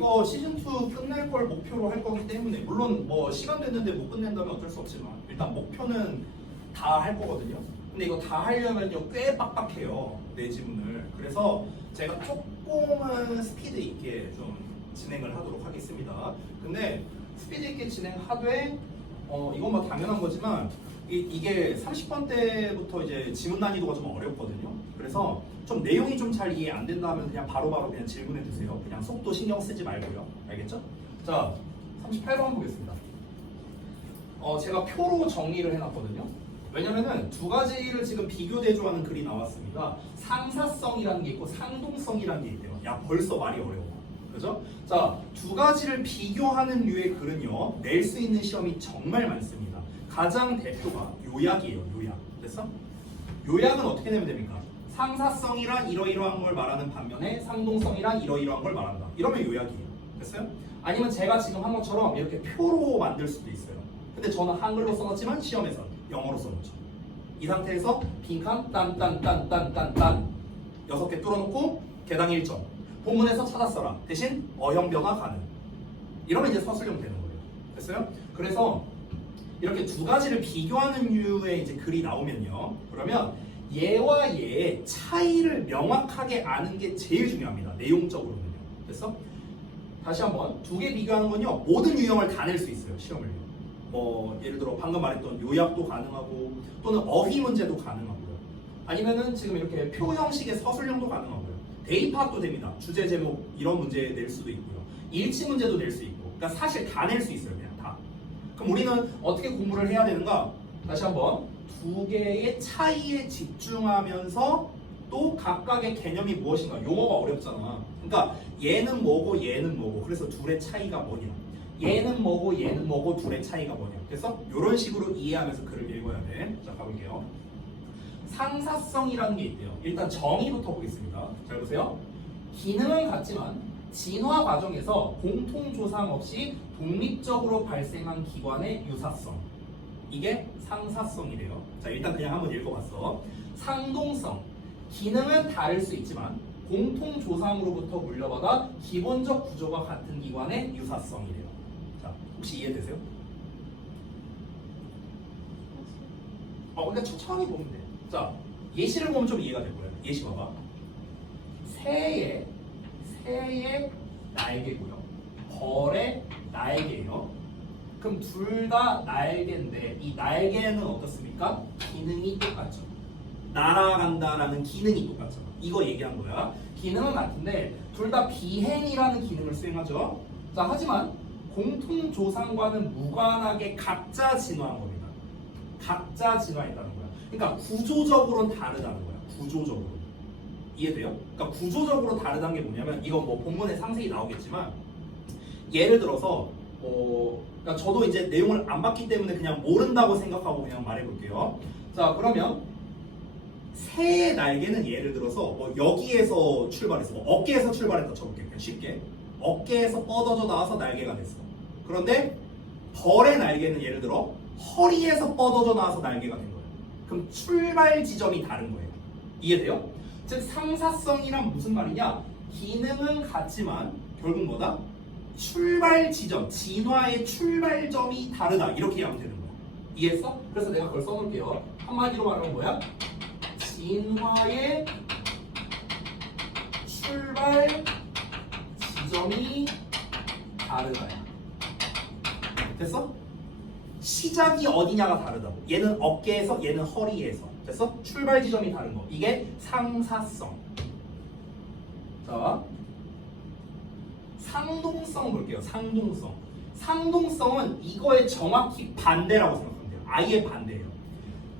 이거 시즌2 끝낼 걸 목표로 할 거기 때문에 물론 뭐 시간 됐는데 못 끝낸다면 어쩔 수 없지만 일단 목표는 다 할 거거든요. 근데 이거 다 하려면요 꽤 빡빡해요. 내 지문을. 그래서 제가 조금은 스피드 있게 좀 진행을 하도록 하겠습니다. 근데 스피드 있게 진행하되 이건 뭐 당연한 거지만 이게 30번 때부터 이제 지문 난이도가 좀 어렵거든요. 그래서 좀 내용이 좀 잘 이해 안 된다면 그냥 바로바로 그냥 질문해 주세요. 그냥 속도 신경 쓰지 말고요. 알겠죠? 자, 38번 보겠습니다. 제가 표로 정리를 해놨거든요. 왜냐면은 두 가지를 지금 비교 대조하는 글이 나왔습니다. 상사성이라는 게 있고 상동성이라는 게 있대요. 야, 벌써 말이 어려워. 그죠? 자, 두 가지를 비교하는 류의 글은요, 낼 수 있는 시험이 정말 많습니다. 가장 대표가 요약이에요, 요약. 됐어? 요약은 어떻게 내면 됩니까? 상사성이란 이러이러한 걸 말하는 반면에 상동성이란 이러이러한 걸 말한다. 이러면 요약이에요. 됐어요? 아니면 제가 지금 한 것처럼 이렇게 표로 만들 수도 있어요. 근데 저는 한글로 써놨지만 시험에서 영어로 써놓죠. 이 상태에서 빈칸 딴딴딴딴딴딴 6개 뚫어놓고 개당 1점. 본문에서 찾았어라. 대신 어형 변화 가능. 이러면 이제 서술형 되는 거예요. 됐어요? 그래서 이렇게 두 가지를 비교하는 류의 이제 글이 나오면요. 그러면 얘와 얘의 차이를 명확하게 아는 게 제일 중요합니다. 내용적으로는요. 됐어? 다시 한번 두 개 비교하는 건요. 모든 유형을 다 낼 수 있어요. 시험을요. 예를 들어 방금 말했던 요약도 가능하고 또는 어휘 문제도 가능하고요. 아니면은 지금 이렇게 표 형식의 서술형도 가능하고요. 대입학도 됩니다. 주제 제목 이런 문제 낼 수도 있고요. 일치 문제도 낼 수 있고. 그러니까 사실 다 낼 수 있어요. 그냥 다. 그럼 우리는 어떻게 공부를 해야 되는가? 다시 한번 두 개의 차이에 집중하면서 또 각각의 개념이 무엇인가? 용어가 어렵잖아. 그러니까 얘는 뭐고 얘는 뭐고 그래서 둘의 차이가 뭐냐? 얘는 뭐고 얘는 뭐고 둘의 차이가 뭐냐? 그래서 이런 식으로 이해하면서 글을 읽어야 돼. 자, 가볼게요. 상사성이라는 게 있대요. 일단 정의부터 보겠습니다. 잘 보세요. 기능은 같지만 진화 과정에서 공통 조상 없이 독립적으로 발생한 기관의 유사성. 이게 상사성이래요. 자, 일단 그냥 한번 읽어봤어. 상동성. 기능은 다를 수 있지만 공통 조상으로부터 물려받아 기본적 구조가 같은 기관의 유사성이래요. 자, 혹시 이해되세요? 그러니까 천천히 보면 돼. 자, 예시를 보면 좀 이해가 될 거예요. 예시 봐봐. 새의 날개고요. 벌의 날개예요. 그럼 둘 다 날개인데 이 날개는 어떻습니까? 기능이 똑같죠. 날아간다라는 기능이 똑같죠. 이거 얘기한 거야. 기능은 같은데 둘 다 비행이라는 기능을 수행하죠. 자, 하지만 공통 조상과는 무관하게 각자 진화한 겁니다. 각자 진화했다는 거야. 그러니까 구조적으로는 다르다는 거야. 구조적으로. 이해돼요? 그러니까 구조적으로 다르다는 게 뭐냐면 이건 뭐 본문에 상세히 나오겠지만 예를 들어서 그러니까 저도 이제 내용을 안 봤기 때문에 그냥 모른다고 생각하고 그냥 말해볼게요. 자, 그러면 새의 날개는 예를 들어서 여기에서 출발해서 어깨에서 출발했다 쳐볼게요. 그냥 쉽게 어깨에서 뻗어져 나와서 날개가 됐어. 그런데 벌의 날개는 예를 들어 허리에서 뻗어져 나와서 날개가 된 거예요. 그럼 출발 지점이 다른 거예요. 이해돼요? 즉 상사성이란 무슨 말이냐? 기능은 같지만 결국 뭐다? 출발 지점, 진화의 출발점이 다르다. 이렇게 하면 되는 거야. 이해했어? 그래서 내가 그걸 써놓을게요. 한마디로 말하면 뭐야? 진화의 출발 지점이 다르다야. 됐어? 시작이 어디냐가 다르다고. 얘는 어깨에서 얘는 허리에서. 됐어? 출발 지점이 다른 거. 이게 상사성. 자, 상동성 볼게요. 상동성. 상동성은 이거의 정확히 반대라고 생각하면 돼요. 아예 반대예요.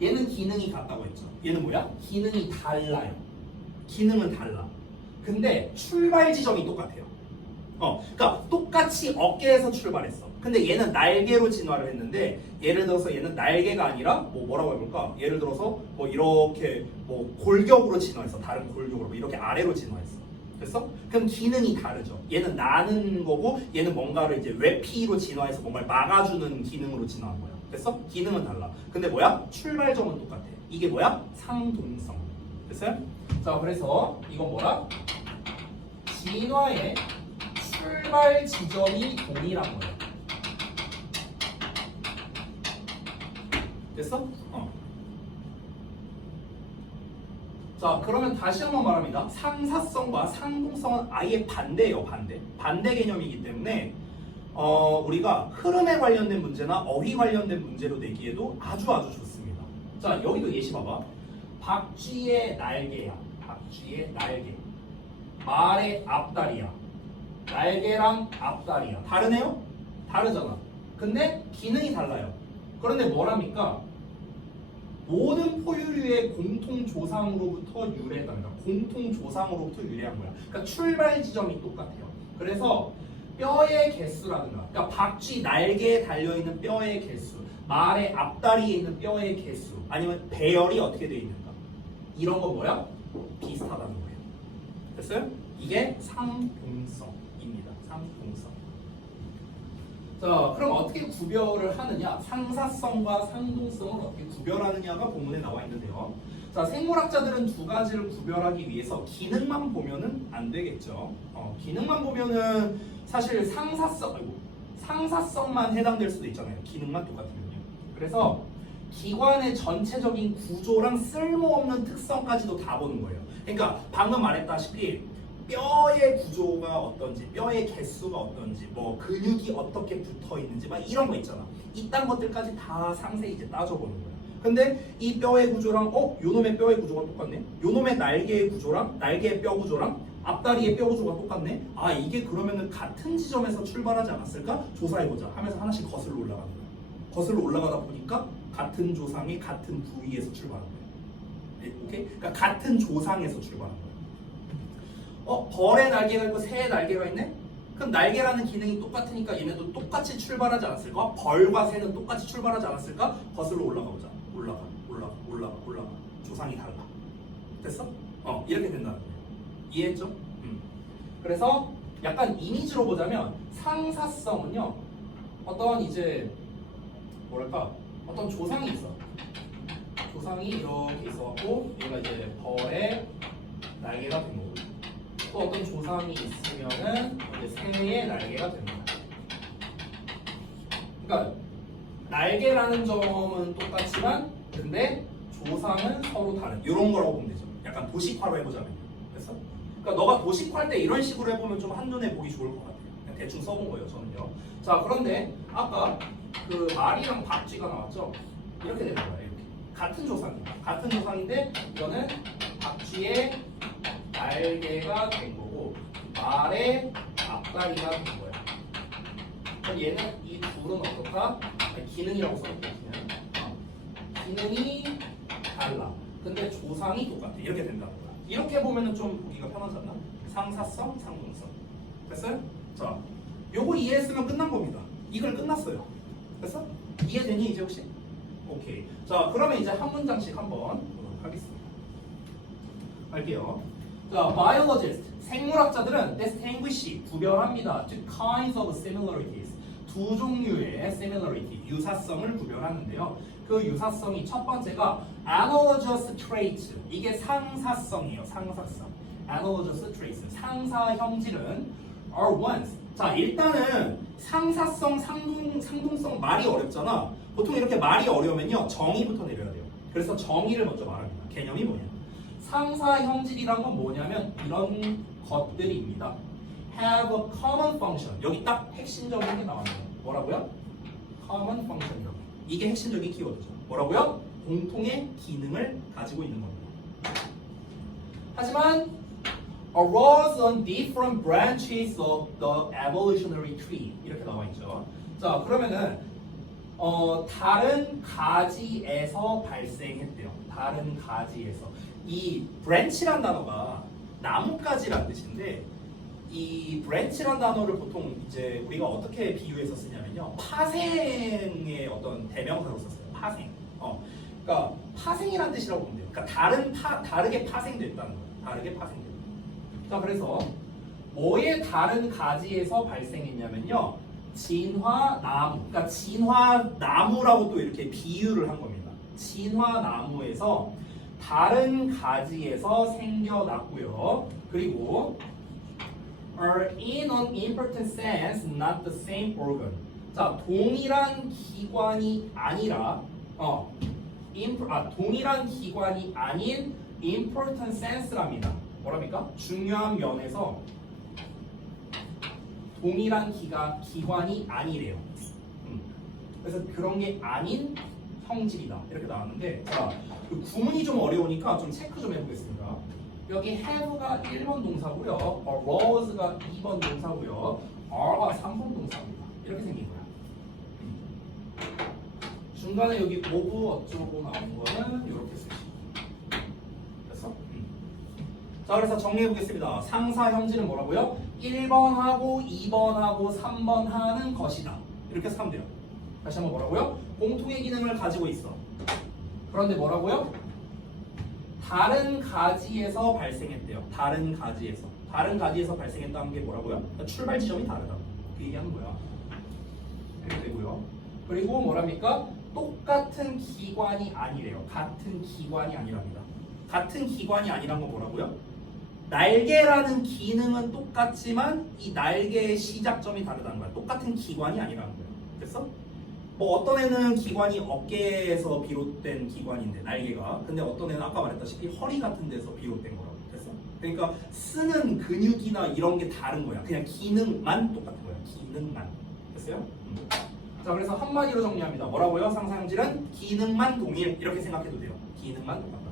얘는 기능이 같다고 했죠. 얘는 뭐야? 기능이 달라요. 기능은 달라. 근데 출발 지점이 똑같아요. 그러니까 똑같이 어깨에서 출발했어. 근데 얘는 날개로 진화를 했는데 예를 들어서 얘는 날개가 아니라 뭐라고 해볼까? 예를 들어서 이렇게 골격으로 진화했어. 다른 골격으로 이렇게 아래로 진화했어. 됐어? 그럼 기능이 다르죠. 얘는 나는 거고 얘는 뭔가를 이제 외피로 진화해서 뭔가를 막아주는 기능으로 진화한 거야. 됐어? 기능은 달라. 근데 뭐야? 출발점은 똑같아. 이게 뭐야? 상동성. 됐어요? 자, 그래서 이건 뭐라? 진화의 출발 지점이 동일한 거예요. 됐어? 자, 그러면 다시 한번 말합니다. 상사성과 상동성은 아예 반대예요, 반대. 반대 개념이기 때문에 우리가 흐름에 관련된 문제나 어휘 관련된 문제로 내기에도 아주 좋습니다. 자, 여기도 예시 봐봐. 박쥐의 날개야. 박쥐의 날개. 말의 앞다리야. 날개랑 앞다리야. 다르네요? 다르잖아. 근데 기능이 달라요. 그런데 뭐랍니까? 모든 포유류의 공통 조상으로부터 유래한다. 공통 조상으로부터 유래한 거야. 그러니까 출발 지점이 똑같아요. 그래서 뼈의 개수라든가, 그러니까 박쥐 날개에 달려 있는 뼈의 개수, 말의 앞다리에 있는 뼈의 개수, 아니면 배열이 어떻게 되어 있는가, 이런 거 뭐야? 비슷하다는 거예요. 됐어요? 이게 상동성입니다. 상동성. 자, 그럼 어떻게 구별을 하느냐? 상사성과 상동성을 어떻게 구별하느냐가 본문에 나와 있는데요. 자, 생물학자들은 두 가지를 구별하기 위해서 기능만 보면은 안 되겠죠. 기능만 보면은 사실 상사성만 해당될 수도 있잖아요. 기능만 똑같으면요. 그래서 기관의 전체적인 구조랑 쓸모없는 특성까지도 다 보는 거예요. 그러니까 방금 말했다시피 뼈의 구조가 어떤지, 뼈의 개수가 어떤지, 뭐 근육이 어떻게 붙어 있는지 막 이런 거 있잖아. 이딴 것들까지 다 상세히 이제 따져보는 거야. 근데 이 뼈의 구조랑 요놈의 뼈의 구조가 똑같네. 요놈의 날개의 구조랑 날개의 뼈 구조랑 앞다리의 뼈 구조가 똑같네. 아, 이게 그러면은 같은 지점에서 출발하지 않았을까? 조사해보자 하면서 하나씩 거슬러 올라가는 거야. 거슬러 올라가다 보니까 같은 조상이 같은 부위에서 출발한 거야. 오케이? 그러니까 같은 조상에서 출발한 거야. 벌의 날개가 있고 새의 날개가 있네? 그럼 날개라는 기능이 똑같으니까 얘네도 똑같이 출발하지 않았을까? 벌과 새는 똑같이 출발하지 않았을까? 거슬러 올라가 보자. 올라가. 조상이 달라. 됐어? 이렇게 된다는 거예요. 이해했죠? 그래서 약간 이미지로 보자면 상사성은요, 어떤 이제 뭐랄까, 어떤 조상이 있어. 조상이 이렇게 있어갖고 얘가 이제 벌의 날개가 된 거고, 또 어떤 조상이 있으면은 이제 새의 날개가 됩니다. 그러니까 날개라는 점은 똑같지만 근데 조상은 서로 다른, 이런 거라고 보면 되죠. 약간 도식화로 해보자면. 됐어? 그러니까 너가 도식화할 때 이런 식으로 해보면 좀 한눈에 보기 좋을 것 같아요. 그냥 대충 써본 거예요, 저는요. 자, 그런데 아까 그 말이랑 박쥐가 나왔죠? 이렇게 되는 거예요. 이렇게. 같은 조상입니다. 같은 조상인데 이거는 박쥐의 날개가 된 거고 말의 앞다리가 된 거예요. 그럼 얘는 이 둘은 어떨까? 기능이라고 써볼게요. 기능이 달라. 근데 조상이 똑같아. 이렇게 된다는 거야. 이렇게 보면은 좀 보기가 편하지 않나? 상사성, 상동성. 됐어요? 자, 요거 이해했으면 끝난 겁니다. 이걸 끝났어요. 됐어? 이해되니 이제 혹시? 오케이. 자, 그러면 이제 한 문장씩 한번 보도록 하겠습니다. 갈게요. 자, biologist, 생물학자들은 distinguish, 구별합니다. two kinds of similarities, 두 종류의 similarity, 유사성을 구별하는데요. 그 유사성이 첫 번째가 analogous traits, 이게 상사성이에요. 상사성. analogous traits, 상사 형질은 are ones. 자, 일단은 상사성, 상동성 말이 어렵잖아. 보통 이렇게 말이 어려우면요, 정의부터 내려야 돼요. 그래서 정의를 먼저 말합니다. 개념이 뭐냐? 상사 형질이란 건 뭐냐면 이런 것들입니다. have a common function. 여기 딱 핵심적인 게 나왔네요. 뭐라고요? common function이라고. 이게 핵심적인 키워드죠. 뭐라고요? 공통의 기능을 가지고 있는 겁니다. 하지만 arose on different branches of the evolutionary tree, 이렇게 나와 있죠. 자, 그러면은 다른 가지에서 발생했대요. 다른 가지에서. 이 branch란 단어가 나뭇가지란 뜻인데, 이 branch란 단어를 보통 이제 우리가 어떻게 비유해서 쓰냐면요, 파생의 어떤 대명사로 썼어요. 파생. 그러니까 파생이란 뜻이라고 보면 돼요. 그러니까 다르게 파생됐다는 거예요. 다르게 파생됐다. 자, 그래서 뭐의 다른 가지에서 발생했냐면요, 진화나무. 그러니까 진화나무라고 또 이렇게 비유를 한 겁니다. 진화나무에서 다른 가지에서 생겨났고요. 그리고 are in an important sense not the same organ. 자, 동일한 기관이 아니라 동일한 기관이 아닌 important sense랍니다. 뭐랍니까? 중요한 면에서 동일한 기관이 아니래요. 그래서 그런 게 아닌 성질이다. 이렇게 나왔는데, 자, 그 구문이 좀 어려우니까 좀 체크 좀 해보겠습니다. 여기 have가 1번 동사고요, wars가 2번 동사고요, are가 3번 동사입니다. 이렇게 생긴 거야. 중간에 여기 of 어쩌고 나온 거는 이렇게 쓰시고. 됐어? 자, 그래서 정리해 보겠습니다. 상사 형질은 뭐라고요? 1번하고 2번하고 3번 하는 것이다. 이렇게 해서 하면 돼요. 다시 한번 뭐라고요? 공통의 기능을 가지고 있어. 그런데 뭐라고요? 다른 가지에서 발생했대요. 다른 가지에서 발생했다는 게 뭐라고요? 출발 지점이 다르다. 그 얘기하는 거야. 이렇게 되고요. 그리고 뭐랍니까? 똑같은 기관이 아니래요. 같은 기관이 아니랍니다. 같은 기관이 아니란 건 뭐라고요? 날개라는 기능은 똑같지만 이 날개의 시작점이 다르다는 거야. 똑같은 기관이 아니라는 거야. 됐어? 뭐 어떤 애는 기관이 어깨에서 비롯된 기관인데 날개가, 근데 어떤 애는 아까 말했다시피 허리 같은 데서 비롯된 거라고. 됐어? 그러니까 쓰는 근육이나 이런 게 다른 거야. 그냥 기능만 똑같은 거야. 기능만. 됐어요? 자, 그래서 한마디로 정리합니다. 뭐라고요? 상사형질은 기능만 동일. 이렇게 생각해도 돼요. 기능만 똑같다.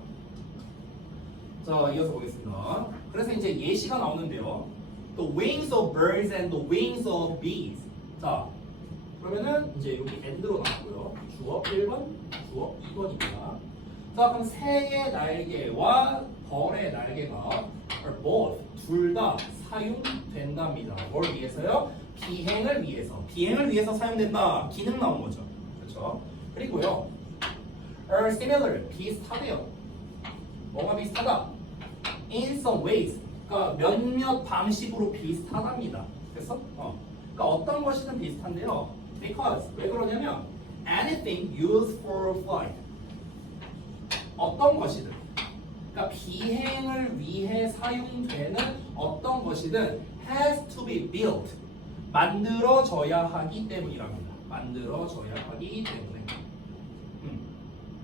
자, 이어서 보겠습니다. 그래서 이제 예시가 나오는데요. The wings of birds and the wings of bees. 자, 그러면은 이제 여기 and로 나왔고요. 주어 1번, 주어 2번입니다. 자, 그럼 새의 날개와 벌의 날개가 are both 둘 다 사용된답니다. 뭘 위해서요? 비행을 위해서 사용된다. 기능 나온 거죠. 그렇죠? 그리고요, are similar, 비슷하대요. 뭐가 비슷하다? In some ways, 그러니까 몇몇 방식으로 비슷하답니다. 됐어? 그러니까 어떤 것이든 비슷한데요. Because, 왜 그러냐면 anything used for flight, 어떤 것이든, 그러니까 비행을 위해 사용되는 어떤 것이든 has to be built, 만들어져야 하기 때문이랍니다. 만들어져야 하기 때문에.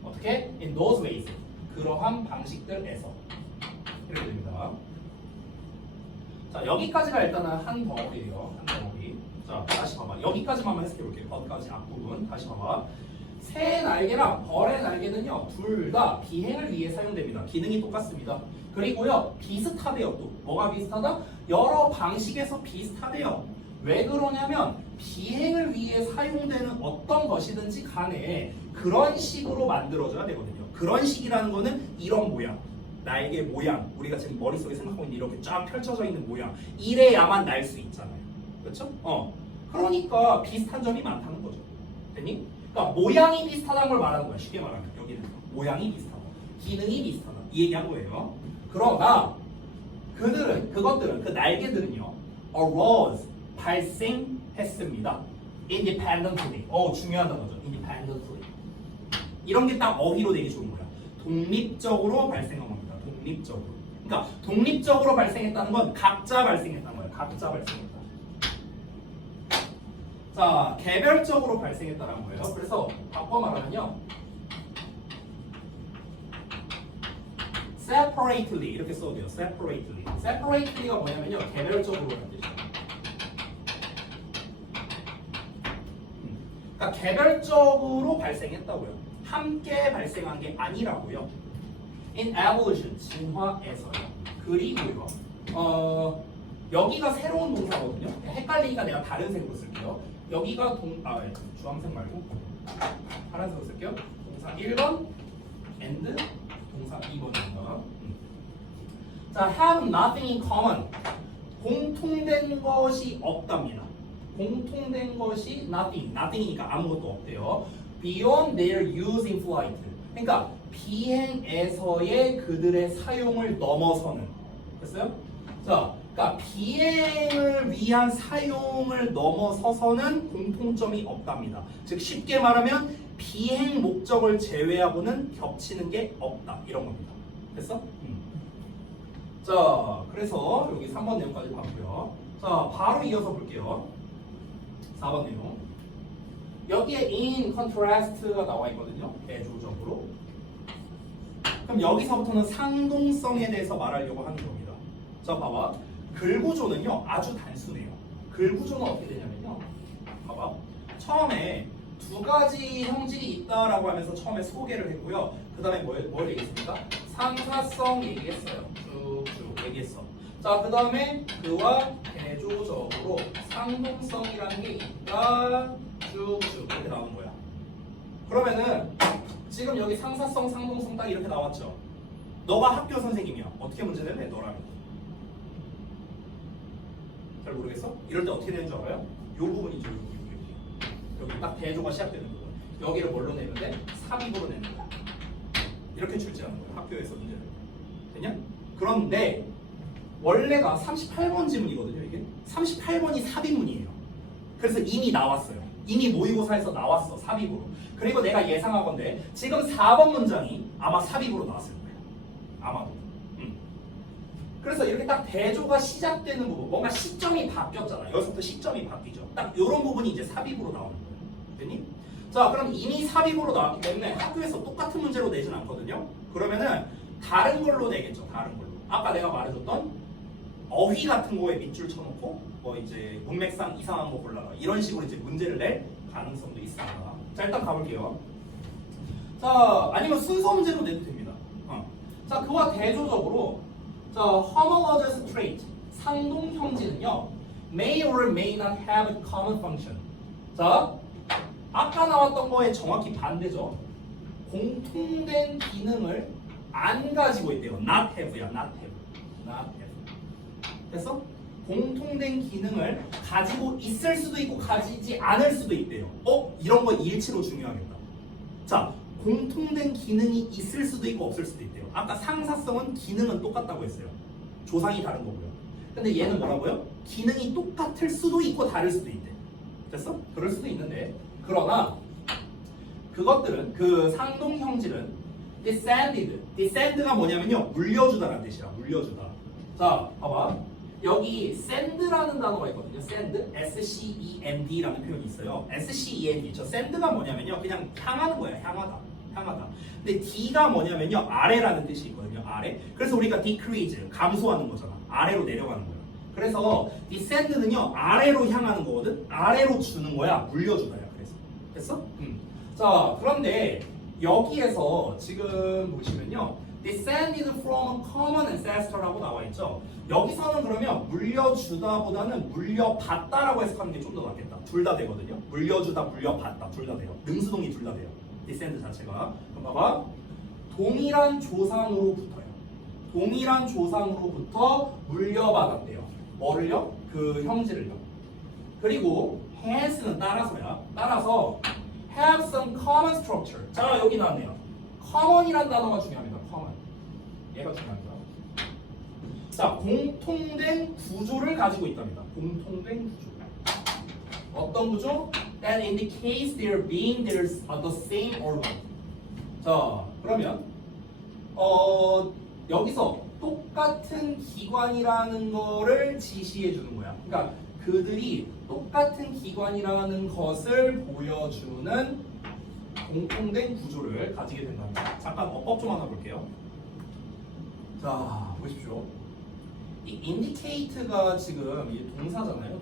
어떻게? In those ways, 그러한 방식들에서. 이렇게 됩니다. 자, 여기까지가 일단은 한 덩어리예요. 한 덩어리. 자, 다시 봐봐. 여기까지만 한번 해석해 볼게요. 거기까지 앞부분. 다시 봐봐. 새의 날개랑 벌의 날개는요, 둘 다 비행을 위해 사용됩니다. 기능이 똑같습니다. 그리고요, 비슷하대요. 또 뭐가 비슷하다? 여러 방식에서 비슷하대요. 왜 그러냐면 비행을 위해 사용되는 어떤 것이든지 간에 그런 식으로 만들어져야 되거든요. 그런 식이라는 거는 이런 모양, 날개 모양, 우리가 지금 머릿속에 생각하고 있는 이렇게 쫙 펼쳐져 있는 모양, 이래야만 날 수 있잖아요. 그렇죠? 그러니까 비슷한 점이 많다는 거죠. 됐니? 그러니까 모양이 비슷하다는 걸 말하는 거야. 쉽게 말하면 여기는 모양이 비슷하다, 기능이 비슷하다, 이 얘기한 거예요. 그러나 그것들은 그 날개들은요, arose, 발생했습니다. independently. 중요한 단어죠. independently. 이런 게 딱 어휘로 되게 좋은 거야. 독립적으로 발생한 겁니다. 독립적으로. 그러니까 독립적으로 발생했다는 건 각자 발생했다는 거예요. 각자 발생했다. 자, 개별적으로 발생했다는 거예요. 그래서 바꿔 말하면요, separately 이렇게 써도 돼요. separately. separately가 뭐냐면요, 개별적으로 라는 뜻이에요. 그러니까 개별적으로 발생했다고요. 함께 발생한 게 아니라고요. In evolution, 진화에서요. 그리고요, 여기가 새로운 동사거든요. 헷갈리니까 내가 다른 색으로 쓸게요. 여기가 주황색 말고 파란색으로 쓸게요. 동사 1번 and 동사 2번입니다. 자, have nothing in common. 공통된 것이 없답니다. 공통된 것이 nothing이니까 아무것도 없대요. Beyond their use in flight. 그러니까 비행에서의 그들의 사용을 넘어서는. 됐어요? 자, 그러니까 비행을 위한 사용을 넘어서서는 공통점이 없답니다. 즉 쉽게 말하면 비행 목적을 제외하고는 겹치는 게 없다. 이런 겁니다. 됐어? 자, 그래서 여기 3번 내용까지 봤고요. 자, 바로 이어서 볼게요. 4번 내용. 여기에 in contrast가 나와 있거든요. 대조적으로. 그럼 여기서부터는 상동성에 대해서 말하려고 하는 겁니다. 자, 봐봐. 글구조는요, 아주 단순해요. 글구조는 어떻게 되냐면요. 봐봐. 처음에 두 가지 형질이 있다라고 하면서 처음에 소개를 했고요. 그 다음에 뭘 얘기했습니까? 상사성 얘기했어요. 쭉쭉 얘기했어. 자, 그 다음에 그와 대조적으로 상동성이라는 게 있다. 쭉쭉 이렇게 나오는 거야. 그러면은 지금 여기 상사성, 상동성 딱 이렇게 나왔죠. 너가 학교 선생님이야. 어떻게 문제를 내? 너라면. 잘 모르겠어? 이럴 때 어떻게 되는 줄 알아요? 요 부분이죠. 여기 딱 대조가 시작되는 부분. 여기를 뭘로 내면 돼? 삽입으로 내는 거야. 이렇게 출제하는 거야. 학교에서 문제를. 됐냐? 그런데 원래가 38번 지문이거든요. 이게 38번이 삽입문이에요. 그래서 이미 나왔어요. 이미 모의고사에서 나왔어. 삽입으로. 그리고 내가 예상하건대 지금 4번 문장이 아마 삽입으로 나왔을 거예요. 아마도. 그래서 이렇게 딱 대조가 시작되는 부분, 뭔가 시점이 바뀌었잖아. 여기서부터 시점이 바뀌죠. 딱 이런 부분이 이제 삽입으로 나오는 거예요. 됐니? 자, 그럼 이미 삽입으로 나왔기 때문에 학교에서 똑같은 문제로 내진 않거든요. 그러면은 다른 걸로 내겠죠. 다른 걸로. 아까 내가 말해줬던 어휘 같은 거에 밑줄 쳐놓고 뭐 이제 문맥상 이상한 거 골라라. 이런 식으로 이제 문제를 낼 가능성도 있습니다. 자, 일단 가볼게요. 자, 아니면 순서 문제로 내도 됩니다. 자, 그와 대조적으로 자, homologous trait, 상동 형질은요, may or may not have a common function. 자, 아까 나왔던 거에 정확히 반대죠. 공통된 기능을 안 가지고 있대요. not have야, not have. not have. 됐어? 공통된 기능을 가지고 있을 수도 있고 가지지 않을 수도 있대요. 이런 거 일치로 중요하겠다. 자, 공통된 기능이 있을 수도 있고 없을 수도 있대요. 아까 상사성은 기능은 똑같다고 했어요. 조상이 다른 거고요. 근데 얘는 뭐라고요? 기능이 똑같을 수도 있고 다를 수도 있대. 됐어? 그럴 수도 있는데, 그러나 그것들은, 그 상동 형질은 descend가 뭐냐면요, 물려주다라는 뜻이야. 물려주다. 자, 봐봐. 여기 send라는 단어가 있거든요. send, S-C-E-N-D라는 표현이 있어요. S-C-E-N-D. 저 send가 뭐냐면요, 그냥 향하는 거야. 향하다. 근데 D가 뭐냐면요, 아래라는 뜻이 있거든요. 아래. 그래서 우리가 decrease, 감소하는 거잖아. 아래로 내려가는 거야. 그래서 descend는요, 아래로 향하는 거거든. 아래로 주는 거야. 물려주다야. 그래서 됐어? 자, 그런데 여기에서 지금 보시면요, descended from a common ancestor라고 나와 있죠. 여기서는 그러면 물려주다보다는 물려받다라고 해석하는 게 좀 더 낫겠다. 둘 다 되거든요. 물려주다, 물려받다 둘 다 돼요. 능수동이 둘 다 돼요. descend 자체가. 그럼 봐봐. 동일한 조상으로부터요. 동일한 조상으로부터 물려받았대요. 뭐를요? 그 형질을요. 그리고 has는 따라서야. 따라서 have some common structure. 자, 여기 나왔네요. common이란 단어가 중요합니다. common. 얘가 중요합니다. 자, 공통된 구조를 가지고 있답니다. 공통된 구조. 어떤 구조? That indicates their being there's the same organ. 자, 그러면 여기서 똑같은 기관이라는 거를 지시해 주는 거야. 그러니까 그들이 똑같은 기관이라는 것을 보여주는 공통된 구조를 가지게 된답니다. 잠깐 어법 좀 하나 볼게요. 자, 보십시오. 이 indicate가 지금 이제 동사잖아요.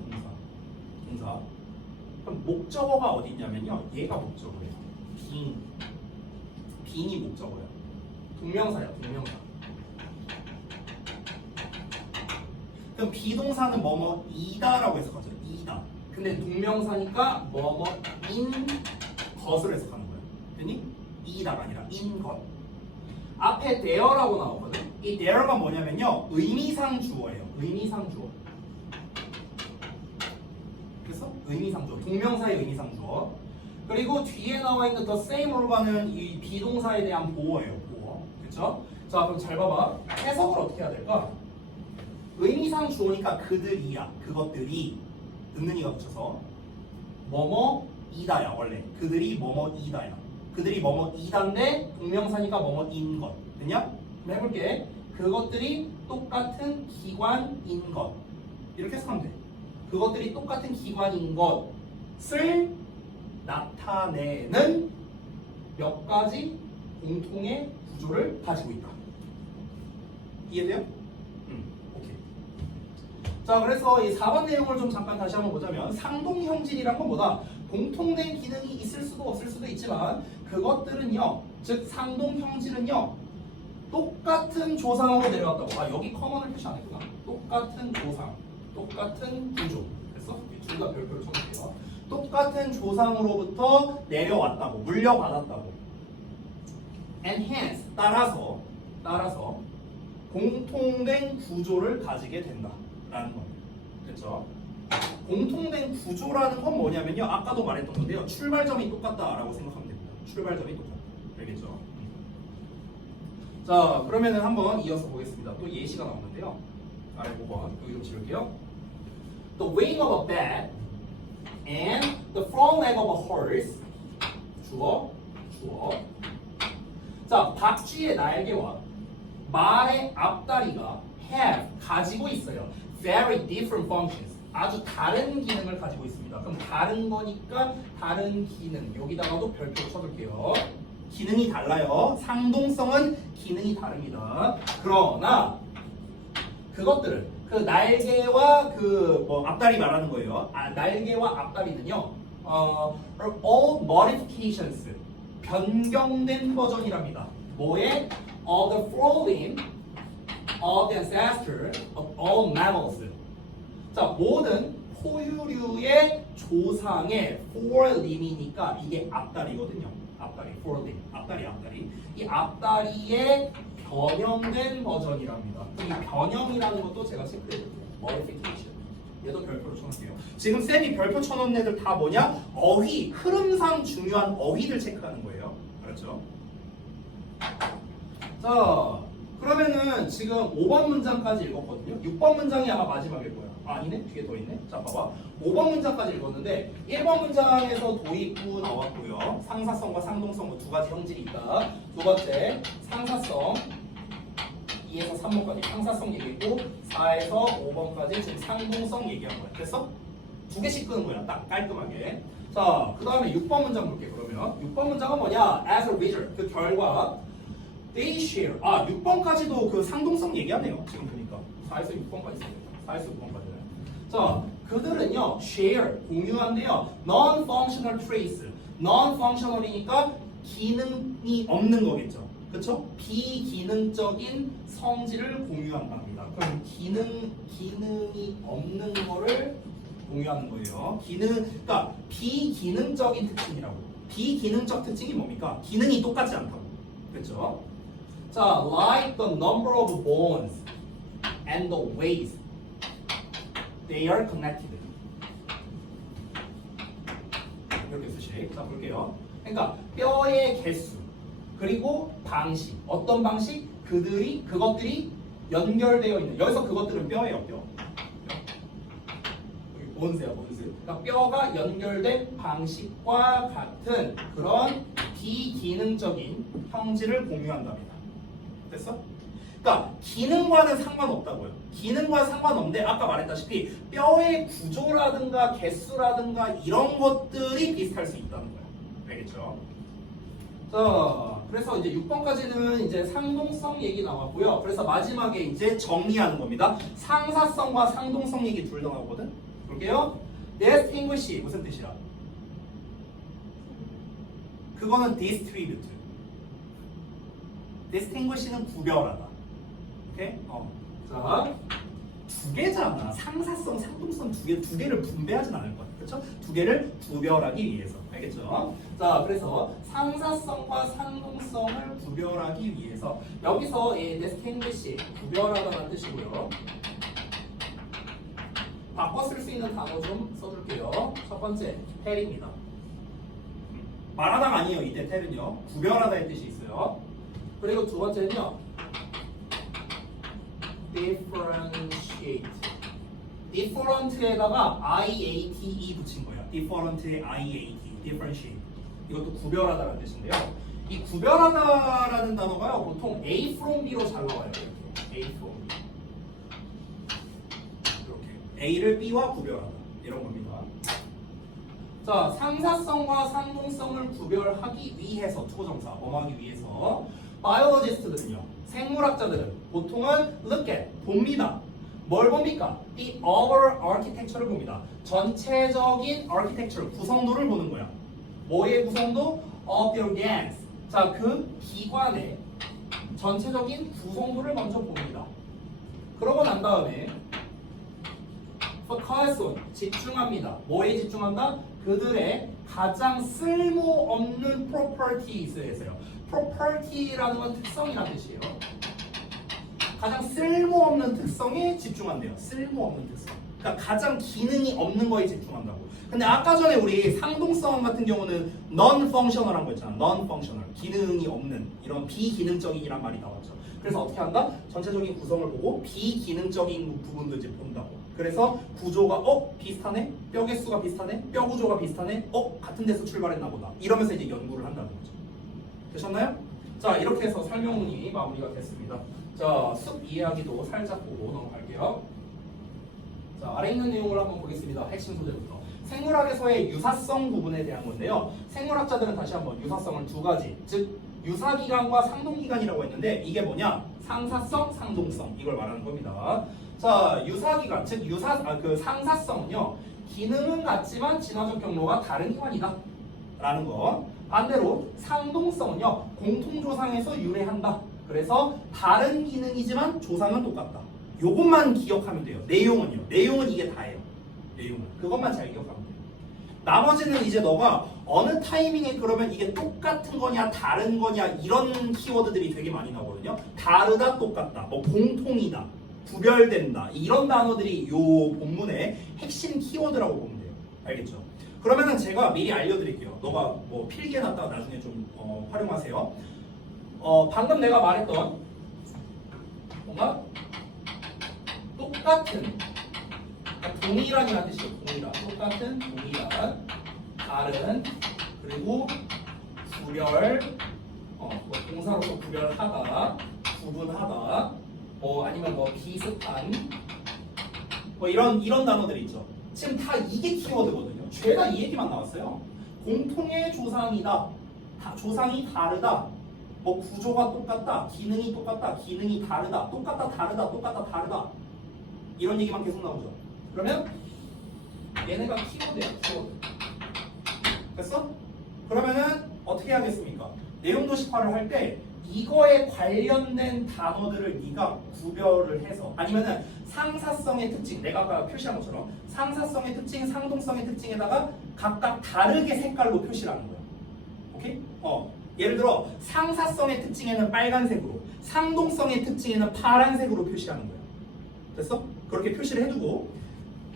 동사. 그럼 목적어가 어디 있냐면요. 얘가 목적어예요. being이 목적어예요. 동명사야, 동명사. 그럼 비동사는 뭐뭐이다라고 해석하죠. 이다. 근데 동명사니까 뭐뭐인 것을 해석하는 거예요. 됐니? 이다가 아니라 인 것. 앞에 there라고 나오거든. 이 there가 뭐냐면요, 의미상 주어예요. 의미상 주어. 그래서 의미상 주어. 동명사의 의미상 주어. 그리고 뒤에 나와 있는 the same organ은 이 비동사에 대한 보어예요. 보어. 그렇죠? 자, 그럼 잘 봐봐. 해석을 어떻게 해야 될까? 의미상 주어니까 그들이야. 그것들이 듣는 이가 붙여서 뭐뭐이다야. 원래 그들이 뭐뭐이다야. 그들이 뭐뭐이다인데 동명사니까 뭐뭐인 것. 됐냐? 그럼 해볼게. 그것들이 똑같은 기관인 것. 이렇게 해석하면 돼. 그것들이 똑같은 기관인 것을 나타내는 몇 가지 공통의 구조를 가지고 있다. 이해돼요? 오케이. 자, 그래서 이 4번 내용을 좀 잠깐 다시 한번 보자면 상동형질이란 건 뭐다? 공통된 기능이 있을 수도 없을 수도 있지만 그것들은요, 즉 상동형질은요, 똑같은 조상으로 내려왔다고. 아, 여기 커먼을 표시 안 했구나. 똑같은 조상, 똑같은 구조. 그래서 둘 다 별표를 쳐놓을게요. 똑같은 조상으로부터 내려왔다고, 물려받았다고. And hence, 따라서 공통된 구조를 가지게 된다라는 겁니다. 그렇죠? 공통된 구조라는 건 뭐냐면요, 아까도 말했던 건데요, 출발점이 똑같다라고 생각하면 됩니다. 출발점이 똑같다. 알겠죠? 자, 그러면은 한번 이어서 보겠습니다. 또 예시가 나오는데요. 아래 5번 여기 좀 지울게요. The wing of a bat and the front leg of a horse. 주어. 자, 박쥐의 날개와 말의 앞다리가 have 가지고 있어요. Very different functions. 아주 다른 기능을 가지고 있습니다. 그럼 다른 거니까 다른 기능. 여기다가도 별표 쳐둘게요. 기능이 달라요. 상동성은 기능이 다릅니다. 그러나 그것들은 그 날개와 그 뭐 앞다리 말하는 거예요. 날개와 앞다리는요. are all modifications. 변경된 버전이랍니다. 뭐에? Of the flowing of the ancestor of all mammals. 자, 모든 포유류의 조상의 forelim이니까 이게 앞다리거든요. 앞다리, forelimb, 앞다리. 이 앞다리의 변형된 버전이랍니다. 이 변형이라는 것도 제가 체크해볼게요. modification. 얘도 별표로 쳐놓을게요. 지금 쌤이 별표 쳐놓은 애들 다 뭐냐? 어휘, 흐름상 중요한 어휘를 체크하는 거예요. 그렇죠? 자, 그러면은 지금 5번 문장까지 읽었거든요. 6번 문장이 아마 마지막일 거야. 아니네? 뒤에 더 있네? 자, 봐봐. 5번 문장까지 읽었는데 1번 문장에서 도입부 나왔고요. 상사성과 상동성 두 가지 형질이 있다. 두 번째, 상사성 2에서 3번까지 상사성 얘기했고 4에서 5번까지 지금 상동성 얘기한 거야. 됐어? 두 개씩 끄는 거야. 딱 깔끔하게. 자, 그 다음에 6번 문장 볼게. 그러면 6번 문장은 뭐냐? As a result, 그 결과 they share. 6번까지도 그 상동성 얘기하네요. 지금 보니까 4에서 6번까지 있습니다. 4에서 6번까지는. 자, 그들은요, share, 공유한데요. non-functional traits. non-functional이니까 기능이 없는 거겠죠. 그렇죠? 비기능적인 성질을 공유한답니다. 그럼 기능이 없는 거를 공유하는 거예요. 그러니까 비기능적인 특징이라고. 비기능적 특징이 뭡니까? 기능이 똑같지 않다고. 그렇죠? 자, like the number of bones and the ways they are connected. 이렇게 쓰시. 자, 볼게요. 그러니까 뼈의 개수 그리고 방식. 어떤 방식? 그것들이 연결되어 있는. 여기서 그것들은 뼈예요, 뼈. 여기 본스야, 본스. 그러니까 뼈가 연결된 방식과 같은 그런 비기능적인 형질을 공유한답니다. 됐어? 그러니까 기능과는 상관없다고요. 기능과 상관없는데 아까 말했다시피 뼈의 구조라든가 개수라든가 이런 것들이 비슷할 수 있다는 거야. 알겠죠? 자, 그래서 이제 6번까지는 이제 상동성 얘기 나왔고요. 그래서 마지막에 이제 정리하는 겁니다. 상사성과 상동성 얘기 둘 다 나오거든. 볼게요. distinguish 무슨 뜻이야? 그거는 distribute. distinguish는 구별하다. 오케이? 자, 두 개잖아. 상사성, 상동성 두 개를 분배하진 않을 거야. 그렇죠? 두 개를 구별하기 위해서. 알겠죠? 자, 그래서 상사성과 상동성을 구별하기 위해서 여기서 distinguish 구별하다는 뜻이고요. 바꿔 쓸 수 있는 단어 좀 써줄게요. 첫 번째, 텔입니다. 말하다가 아니에요. 이때 텔은요. 구별하다의 뜻이 있어요. 그리고 두 번째는요. differentiate. different에다가 iate 붙인 거야. different에 iate. differentiate. 이것도 구별하다라는 뜻인데요. 이 구별하다라는 단어가요. 보통 A from B로 잘 나와요. 이렇게. A from B. 이렇게. A를 B와 구별하다. 이런 겁니다. 자, 상사성과 상동성을 구별하기 위해서 투부정사 뭐하기 위해서 바이올로지스트들은요, 생물학자들은 보통은 look at 봅니다. 뭘 봅니까? The overall architecture를 봅니다. 전체적인 architecture 구성도를 보는 거야. 뭐의 구성도? Of the organs. 자, 그 기관의 전체적인 구성도를 먼저 봅니다. 그러고 난 다음에 focus on 집중합니다. 뭐에 집중한다? 그들의 가장 쓸모없는 properties에서요. property라는 건 특성이라는 뜻이에요. 가장 쓸모없는 특성에 집중한대요. 쓸모없는 특성. 그러니까 가장 기능이 없는 거에 집중한다고. 근데 아까 전에 우리 상동성 같은 경우는 non-functional한 거 있잖아. non-functional. 기능이 없는 이런 비기능적인이란 말이 나왔죠. 그래서 어떻게 한다? 전체적인 구성을 보고 비기능적인 부분도 이제 본다고. 그래서 구조가 비슷하네? 뼈 개수가 비슷하네? 뼈 구조가 비슷하네? 같은 데서 출발했나 보다. 이러면서 이제 연구를 한다는 거죠. 되셨나요? 자, 이렇게 해서 설명이 마무리가 됐습니다. 자, 숲 이해하기도 살짝 보고 넘어갈게요. 자, 아래 있는 내용을 한번 보겠습니다. 핵심 소재부터. 생물학에서의 유사성 부분에 대한 건데요. 생물학자들은 다시 한번 유사성을 두 가지, 즉 유사기관과 상동기관이라고 했는데 이게 뭐냐? 상사성, 상동성 이걸 말하는 겁니다. 자, 유사기관, 즉 상사성은요, 기능은 같지만 진화적 경로가 다른 기관이다 라는 거. 반대로 상동성은요, 공통조상에서 유래한다. 그래서 다른 기능이지만 조상은 똑같다. 요것만 기억하면 돼요. 내용은 이게 다예요. 내용은 그것만 잘 기억하면 돼요. 나머지는 이제 너가 어느 타이밍에 그러면 이게 똑같은 거냐 다른 거냐 이런 키워드들이 되게 많이 나오거든요. 다르다, 똑같다, 뭐 공통이다, 구별된다 이런 단어들이 요 본문의 핵심 키워드라고 보면 돼요. 알겠죠? 그러면은 제가 미리 알려드릴게요. 너가 뭐 필기해놨다가 나중에 좀 활용하세요. 방금 내가 말했던 뭔가 똑같은, 동일한이라는 뜻이에요. 동일한, 똑같은, 동일한, 다른, 그리고 구별, 뭐 동사로서 구별하다, 구분하다, 아니면 뭐 비슷한, 뭐 이런 단어들이 있죠. 지금 다 이게 키워드거든요. 죄다 이 얘기만 나왔어요. 공통의 조상이다, 조상이 다르다, 뭐 구조가 똑같다, 기능이 똑같다, 기능이 다르다, 똑같다, 다르다, 똑같다, 다르다 이런 얘기만 계속 나오죠. 그러면 얘네가 키워드야, 키워드. 됐어? 그러면은 어떻게 하겠습니까? 내용도식화를 할 때 이거에 관련된 단어들을 네가 구별을 해서, 아니면은 상사성의 특징, 내가 아까 표시한 것처럼 상사성의 특징, 상동성의 특징에다가 각각 다르게 색깔로 표시를 하는 거야. 오케이? 예를 들어 상사성의 특징에는 빨간색으로, 상동성의 특징에는 파란색으로 표시하는 거야. 됐어? 그렇게 표시를 해두고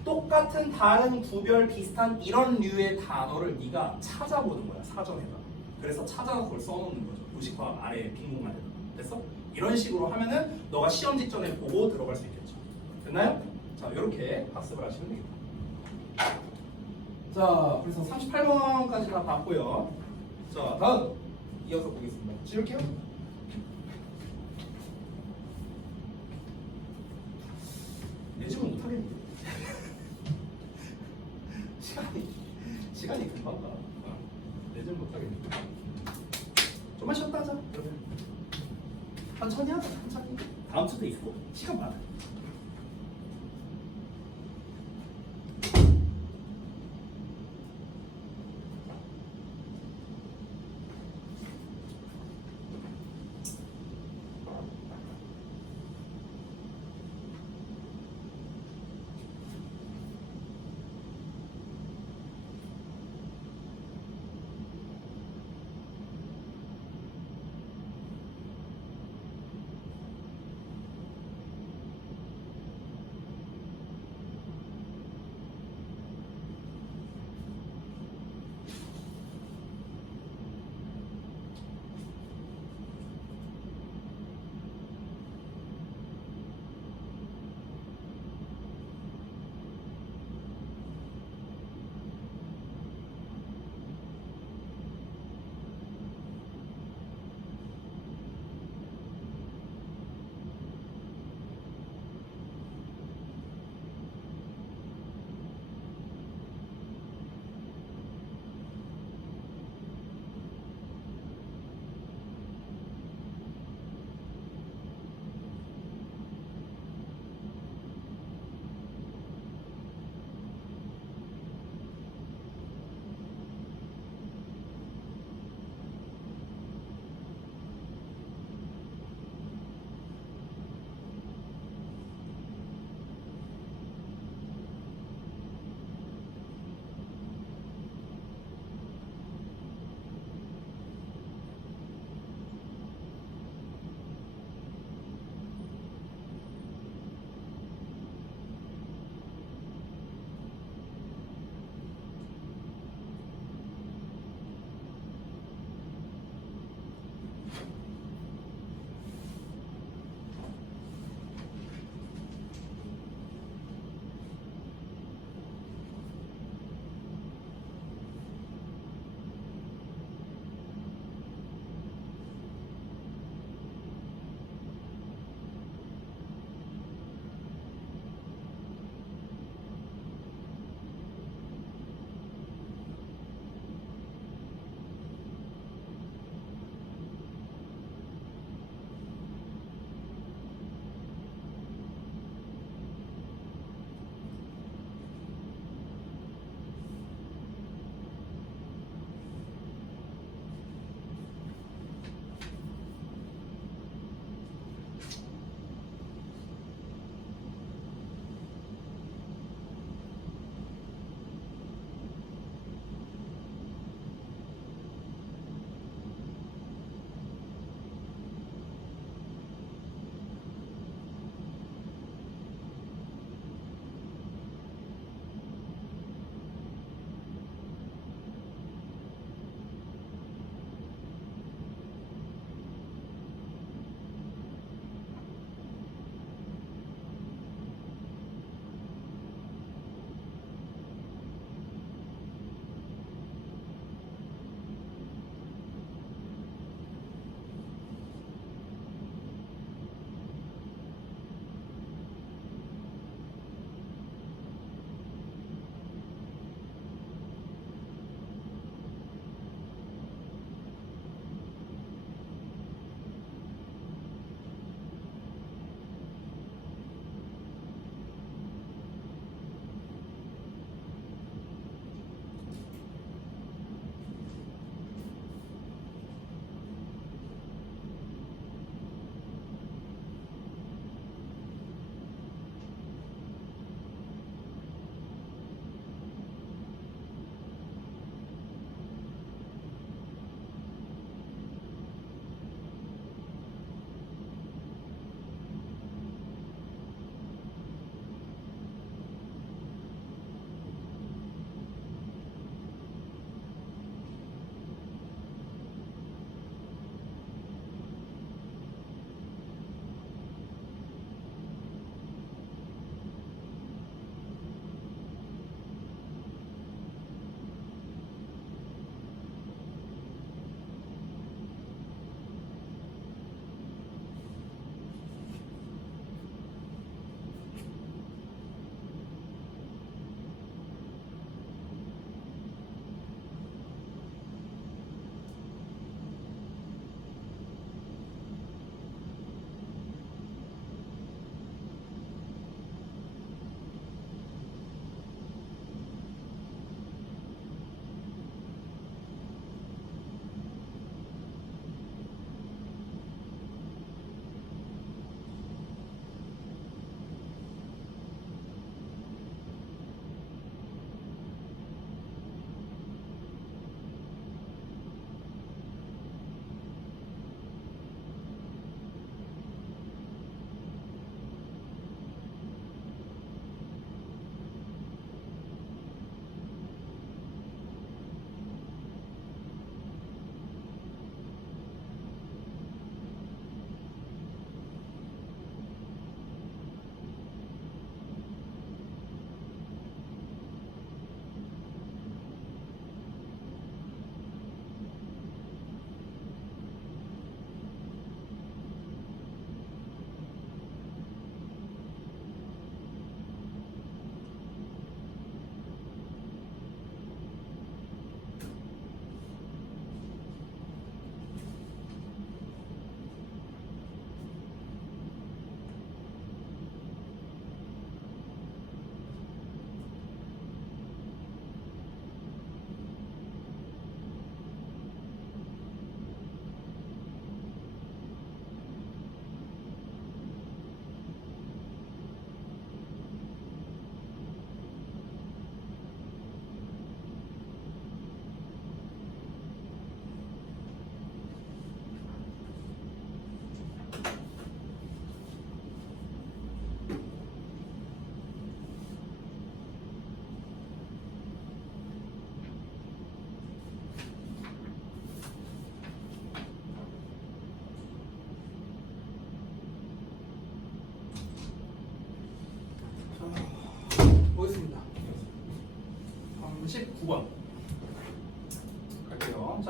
똑같은, 다른, 구별, 비슷한 이런 류의 단어를 네가 찾아보는 거야, 사전에다. 그래서 찾아서 그걸 써놓는 거죠. 도식화 아래에 빈 공간에다. 됐어? 이런 식으로 하면은 너가 시험 직전에 보고 들어갈 수 있겠죠. 됐나요? 자, 이렇게 학습을 하시면 되겠다. 자, 그래서 38번까지 다 봤고요. 자, 다음 이어서 보겠습니다. 지울게요. 내 집은 못하겠는데. 시간이 금방 가. 내 집은 못하겠는데. 좀만 쉬었다 하자. 그러면 천천히 하자. 천천히. 다음 주도 있고 시간 많아.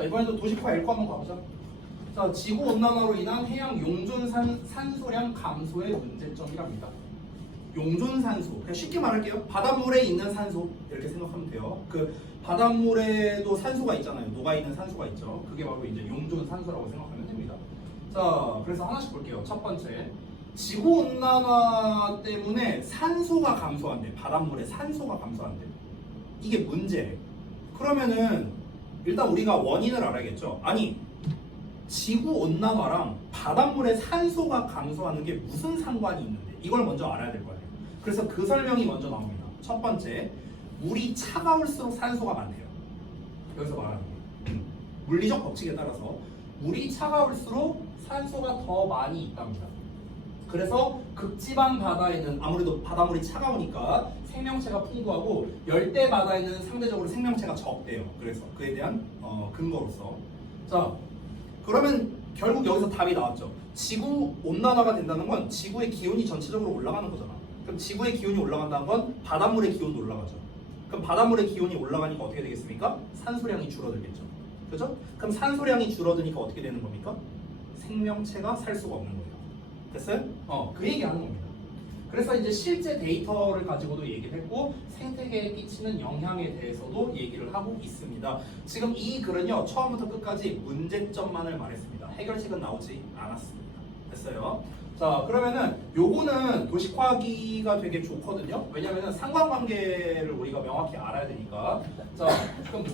이번에도 도시화 읽고 한번 가보자. 자, 지구 온난화로 인한 해양 용존 산소량 감소의 문제점이랍니다. 용존 산소. 그냥 쉽게 말할게요. 바닷물에 있는 산소 이렇게 생각하면 돼요. 그 바닷물에도 산소가 있잖아요. 녹아 있는 산소가 있죠. 그게 바로 이제 용존 산소라고 생각하면 됩니다. 자, 그래서 하나씩 볼게요. 첫 번째, 지구 온난화 때문에 산소가 감소한대. 바닷물에 산소가 감소한대. 이게 문제래. 그러면은 일단 우리가 원인을 알아야겠죠. 아니, 지구 온난화랑 바닷물의 산소가 감소하는 게 무슨 상관이 있는데 이걸 먼저 알아야 될 거예요. 그래서 그 설명이 먼저 나옵니다. 첫 번째, 물이 차가울수록 산소가 많대요. 여기서 말하는 게 물리적 법칙에 따라서 물이 차가울수록 산소가 더 많이 있답니다. 그래서 극지방 바다에는 아무래도 바닷물이 차가우니까 생명체가 풍부하고 열대 바다에는 상대적으로 생명체가 적대요. 그래서 그에 대한 근거로서 자, 그러면 결국 여기서 답이 나왔죠. 지구 온난화가 된다는 건 지구의 기온이 전체적으로 올라가는 거잖아. 그럼 지구의 기온이 올라간다는 건 바닷물의 기온도 올라가죠. 그럼 바닷물의 기온이 올라가니까 어떻게 되겠습니까? 산소량이 줄어들겠죠. 그죠? 그럼 산소량이 줄어드니까 어떻게 되는 겁니까? 생명체가 살 수가 없는 거예요. 됐어요? 그 얘기하는 겁니다. 그래서 이제 실제 데이터를 가지고도 얘기를 했고 생태계에 끼치는 영향에 대해서도 얘기를 하고 있습니다. 지금 이 글은요, 처음부터 끝까지 문제점만을 말했습니다. 해결책은 나오지 않았습니다. 됐어요? 자, 그러면은 요거는 도식화하기가 되게 좋거든요. 왜냐면은 상관관계를 우리가 명확히 알아야 되니까. 자, 그럼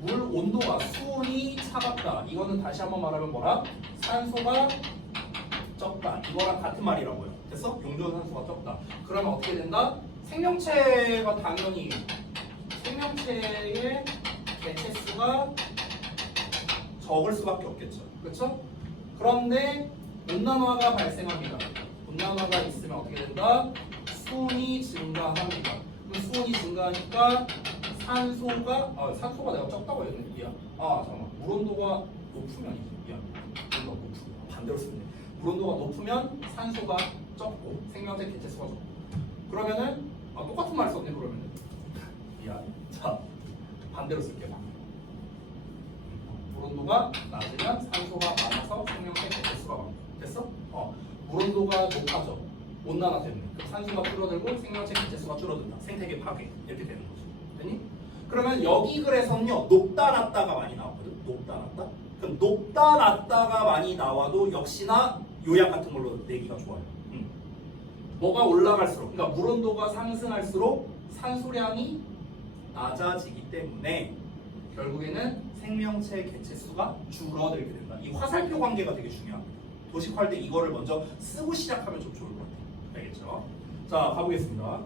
물 온도가 수온이 차갑다. 이거는 다시 한번 말하면 뭐라? 산소가 적다. 이거랑 같은 말이라고요. 됐어? 용존 산소가 적다. 그러면 어떻게 된다? 생명체가 당연히 생명체의 개체수가 적을 수밖에 없겠죠. 그렇죠? 그런데 온난화가 발생합니다. 온난화가 있으면 어떻게 된다? 수온이 증가합니다. 그럼 수온이 증가하니까 산소가 내가 적다고 했는데 미안. 잠깐만. 물 온도가 높으면 미안. 물 온도가 높으면 반대로 쓰네. 물 온도가 높으면 산소가 적고 생명체 개체수가 적고. 그러면은 똑같은 말 썼네. 그러면은 미안. 자, 반대로 쓸게요. 물 온도가 낮으면 산소가 많아서 생명체 개체수가 많고. 됐어? 물 온도가 높아져. 온난화 때문에. 그럼 산소가 줄어들고 생명체 개체수가 줄어든다. 생태계 파괴. 이렇게 되는 거죠. 됐니? 그러면 여기 글에서는요, 높다 낮다가 많이 나왔거든. 높다 낮다. 그럼 높다 낮다가 많이 나와도 역시나 요약 같은 걸로 내기가 좋아요. 뭐가 올라갈수록, 그러니까 물 온도가 상승할수록 산소량이 낮아지기 때문에 결국에는 생명체 개체수가 줄어들게 된다. 이 화살표 관계가 되게 중요합니다. 도식화할 때 이거를 먼저 쓰고 시작하면 좀 좋을 것 같아요. 알겠죠? 자, 가보겠습니다.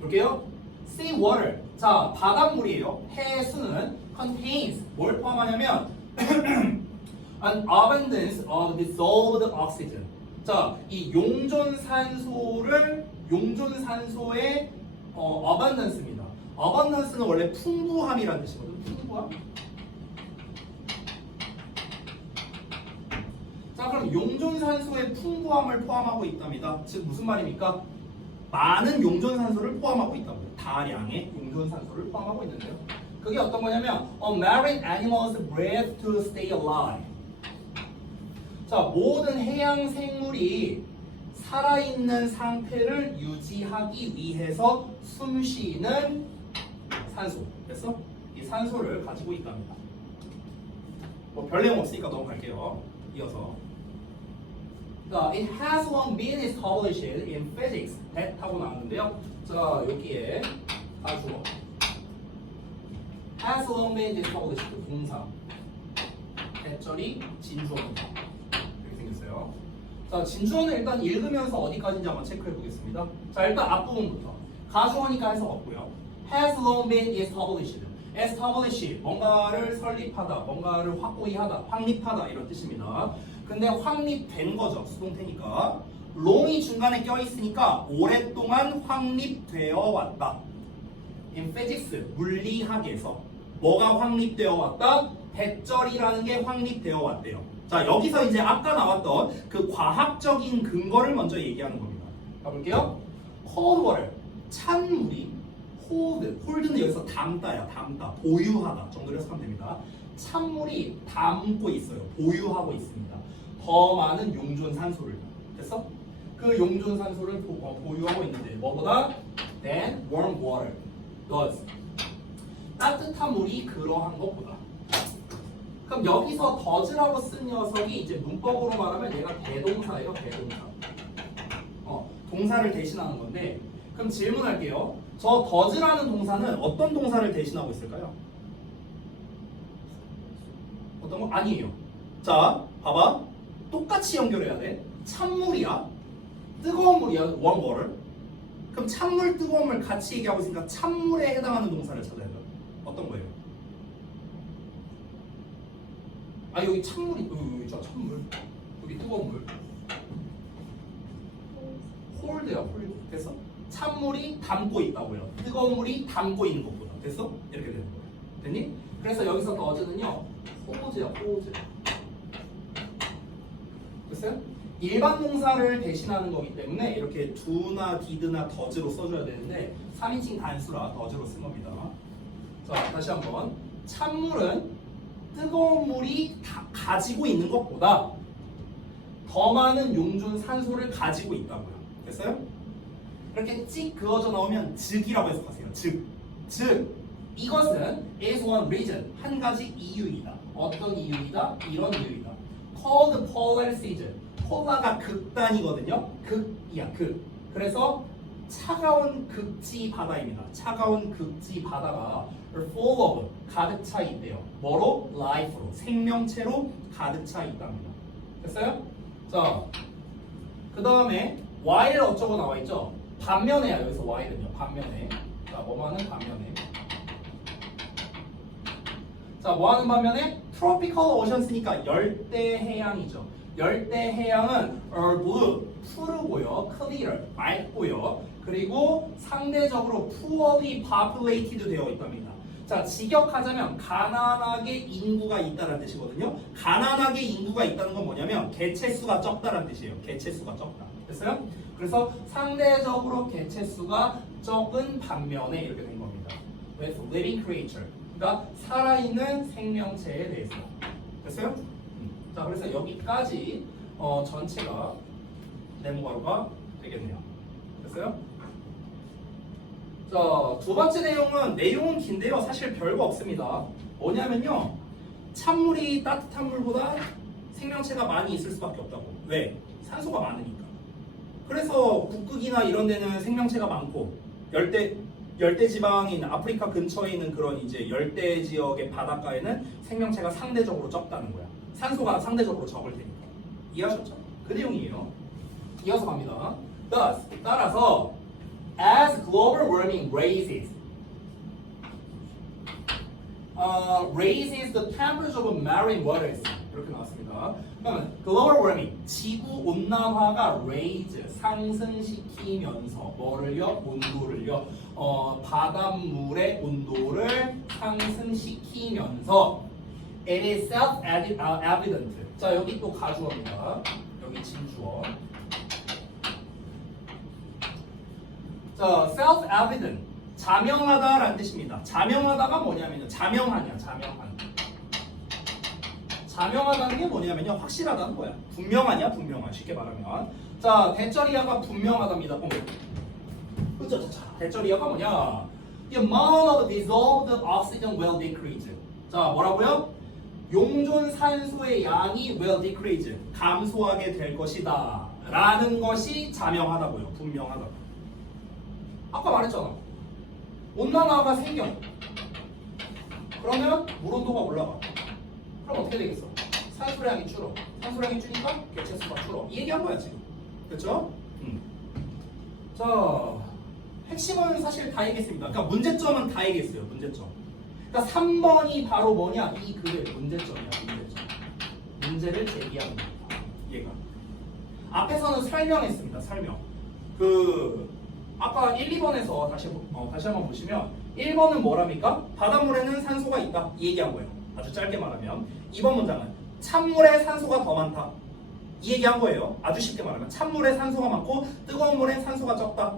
볼게요. Sea water. 자, 바닷물이에요. 해수는 contains 뭘 포함하냐면 an abundance of dissolved oxygen. 자, 이 용존산소의 abundance입니다. abundance는 원래 풍부함이라는 뜻이거든요. 풍부함. 자, 그럼 용존산소의 풍부함을 포함하고 있답니다. 즉 무슨 말입니까? 많은 용존산소를 포함하고 있다고요. 다량의 용존산소를 포함하고 있는데요. 그게 어떤 거냐면 marine animals breathe to stay alive. 자, 모든 해양 생물이 살아있는 상태를 유지하기 위해서 숨쉬는 산소. 됐어? 이 산소를 가지고 있답니다. 뭐 별 내용 없으니까 넘어갈게요. 이어서. 자, it has long been established in physics. that 하고 나왔는데요. 자, 여기에 다 주어. has long been established. 동사. 대절이 진주어입니다. 이렇게 생겼어요. 자, 진주어는 일단 읽으면서 어디까지인지 한번 체크해 보겠습니다. 자, 일단 앞부분부터. 가주어니까 해석 없고요. has long been established. establish, 뭔가를 설립하다, 뭔가를 확고히 하다, 확립하다 이런 뜻입니다. 근데 확립된 거죠. 수동태니까. long이 중간에 껴있으니까 오랫동안 확립되어 왔다. in physics, 물리학에서 뭐가 확립되어 왔다? 배절이라는 게 확립되어 왔대요. 자, 여기서 이제 아까 나왔던 그 과학적인 근거를 먼저 얘기하는 겁니다. 가볼게요. cold water, 찬물이 홀드는 여기서 담다야, 담다, 보유하다 정도로 해석하면 됩니다. 찬물이 담고 있어요, 보유하고 있습니다. 더 많은 용존 산소를. 됐어? 그 용존 산소를 보유하고 있는데 뭐보다? than warm water does. 따뜻한 물이 그러한 것보다. 그럼 여기서 does라고 쓴 녀석이 이제 문법으로 말하면 얘가 대동사예요, 대동사. 동사를 대신하는 건데, 그럼 질문할게요. 저 does라는 동사는 어떤 동사를 대신하고 있을까요? 어떤 거? 아니에요. 자, 봐봐. 똑같이 연결해야 돼. 찬물이야, 뜨거운 물이야, warm water. 그럼 찬물, 뜨거운 물 같이 얘기하고 있으니까 찬물에 해당하는 동사를 찾아야 돼. 어떤 거예요? 아, 여기 찬물이, 여기 저 찬물, 여기 뜨거운 물. 홀드야, 홀드. 됐어? 찬물이 담고 있다고요. 뜨거운 물이 담고 있는 것보다. 됐어? 이렇게 되는 거야. 됐니? 그래서 여기서 does는요, 호즈야, 호즈. 됐어요? 일반 동사를 대신하는 거기 때문에 이렇게 do나 did나 does로 써줘야 되는데 3인칭 단수라 does로 쓴 겁니다. 자, 다시 한번. 찬물은 뜨거운 물이 가지고 있는 것보다 더 많은 용존 산소를 가지고 있다고요. 됐어요? 이렇게 찍 그어져 나오면 즉이라고 해석하세요. 즉 이것은 is one reason, 한 가지 이유이다. 어떤 이유이다? 이런 이유이다. called polar season. 폴라가 극단이거든요. 극이야, 극. 그래서 차가운 극지 바다입니다. 차가운 극지 바다가 full of, 가득 차 있대요. 뭐로? life로, 생명체로 가득 차 있답니다. 됐어요? 자, 그 다음에 while 어쩌고 나와 있죠? 반면에야, 여기서 while은요. 반면에. 자, 뭐하는 반면에. 자, 뭐하는 반면에? tropical oceans니까 열대 해양이죠. 열대 해양은 blue, 푸르고요, clear, 맑고요. 그리고 상대적으로 poorly populated 되어 있답니다. 자, 직역하자면 가난하게 인구가 있다는 뜻이거든요. 가난하게 인구가 있다는 건 뭐냐면 개체수가 적다라는 뜻이에요. 개체수가 적다. 됐어요? 그래서 상대적으로 개체수가 적은 반면에 이렇게 된 겁니다. with living creature. 그러니까 살아있는 생명체에 대해서. 됐어요? 자, 그래서 여기까지 전체가 네모가루가 되겠네요. 됐어요? 자, 두 번째 내용은 긴데요. 사실 별거 없습니다. 뭐냐면요, 찬물이 따뜻한 물보다 생명체가 많이 있을 수밖에 없다고. 왜? 산소가 많으니까. 그래서 북극이나 이런 데는 생명체가 많고, 열대 지방인 아프리카 근처에 있는 그런 이제 열대 지역의 바닷가에는 생명체가 상대적으로 적다는 거야. 산소가 상대적으로 적을 테니까. 이해하셨죠? 그 내용이에요. 이어서 갑니다. Thus, 따라서 as global warming raises the temperature of marine waters. 이렇게 나왔습니다. 그러면 global warming, 지구 온난화가 raise, 상승시키면서 뭐를요? 온도를요. 바닷물의 온도를 상승시키면서 it is self-evident. 자, 여기 또 가주어입니다. 여기 진주어. 자, self-evident. 자명하다라는 뜻입니다. 자명하다가 뭐냐면요. 자명하냐, 자명한. 자명하다는 게 뭐냐면요. 확실하다는 거야. 분명하냐, 분명한. 쉽게 말하면. 자, 대절이어가 분명하답니다. 그쵸, 대절이어가 뭐냐? The amount of dissolved oxygen will decrease. 자, 뭐라고요? 용존 산소의 양이 will decrease, 감소하게 될 것이다 라는 것이 자명하다고요. 분명하다고. 아까 말했잖아. 온난화가 생겨. 그러면 물 온도가 올라가. 그럼 어떻게 되겠어? 산소량이 줄어. 산소량이 줄니까 개체수가 줄어. 이 얘기한 거야 지금. 그렇죠? 자, 핵심은 사실 다 얘기했습니다. 그러니까 문제점은 다 얘기했어요. 문제점. 그러니까 3번이 바로 뭐냐? 이 글의 문제점이야. 문제점. 문제를 제기하는 겁니다. 얘가. 앞에서는 설명했습니다. 설명. 아까 1, 2번에서 다시 한번 보시면 1번은 뭐랍니까? 바닷물에는 산소가 있다. 이 얘기한 거예요. 아주 짧게 말하면. 2번 문장은 찬물에 산소가 더 많다. 이 얘기한 거예요. 아주 쉽게 말하면 찬물에 산소가 많고 뜨거운 물에 산소가 적다.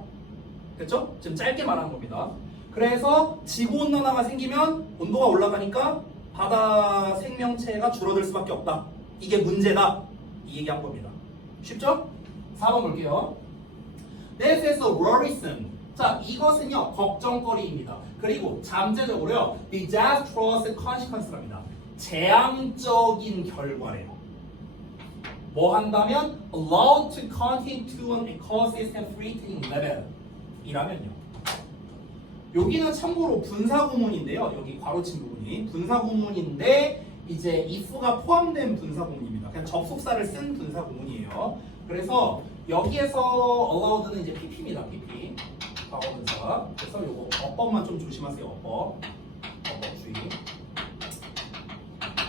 됐죠? 지금 짧게 말한 겁니다. 그래서 지구온난화가 생기면 온도가 올라가니까 바다 생명체가 줄어들 수밖에 없다. 이게 문제다. 이 얘기한 겁니다. 쉽죠? 4번 볼게요. This is worrisome. 자, 이것은요 걱정거리입니다. 그리고 잠재적으로요 disastrous consequence랍니다. 재앙적인 결과래요. 뭐 한다면 allowed to continue to an ecosystem threatening level 이라면요. 여기는 참고로 분사구문인데요. 여기 괄호친 부분이 분사구문인데 이제 if가 포함된 분사구문입니다. 그냥 접속사를 쓴 분사구문이에요. 그래서 여기에서 allowed는 이제 pp입니다. pp 과거분사. 그래서 요거 어법만 좀 조심하세요. 어법 주의.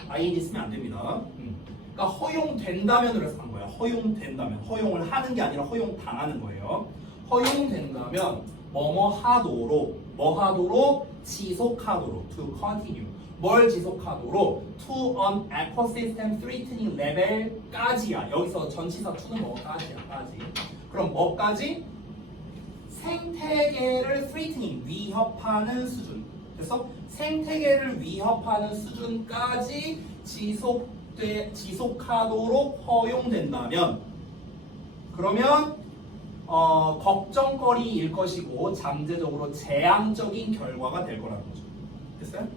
ing 쓰면 안 됩니다. 그러니까 허용된다면으로 해서 한 거예요. 허용된다면. 허용을 하는 게 아니라 허용당하는 거예요. 허용된다면 뭐뭐 하도록 지속하도록 to continue 뭘 지속하도록 to an ecosystem threatening level까지야. 여기서 전치사 to는 뭐까지야. 까지. 그럼 뭐까지? 생태계를 threatening 위협하는 수준. 그래서 생태계를 위협하는 수준까지 지속하도록 허용된다면 그러면 걱정거리일 것이고 잠재적으로 재앙적인 결과가 될 거라는 거죠. 됐어요?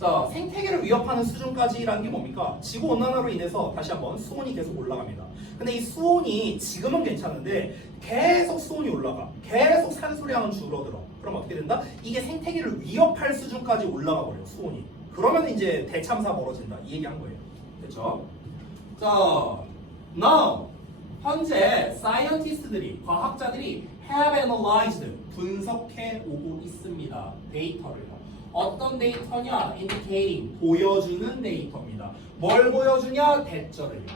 자, 생태계를 위협하는 수준까지라는 게 뭡니까? 지구온난화로 인해서 다시 한번 수온이 계속 올라갑니다. 근데 이 수온이 지금은 괜찮은데 계속 수온이 올라가. 계속 산소량은 줄어들어. 그럼 어떻게 된다? 이게 생태계를 위협할 수준까지 올라가 버려요. 수온이. 그러면 이제 대참사 벌어진다. 이 얘기한 거예요. 됐죠? 자, now 현재 사이언티스트들이 과학자들이 have analyzed 분석해 오고 있습니다. 데이터를요. 어떤 데이터냐? indicating 보여주는 데이터입니다. 뭘 보여주냐? 대절을요.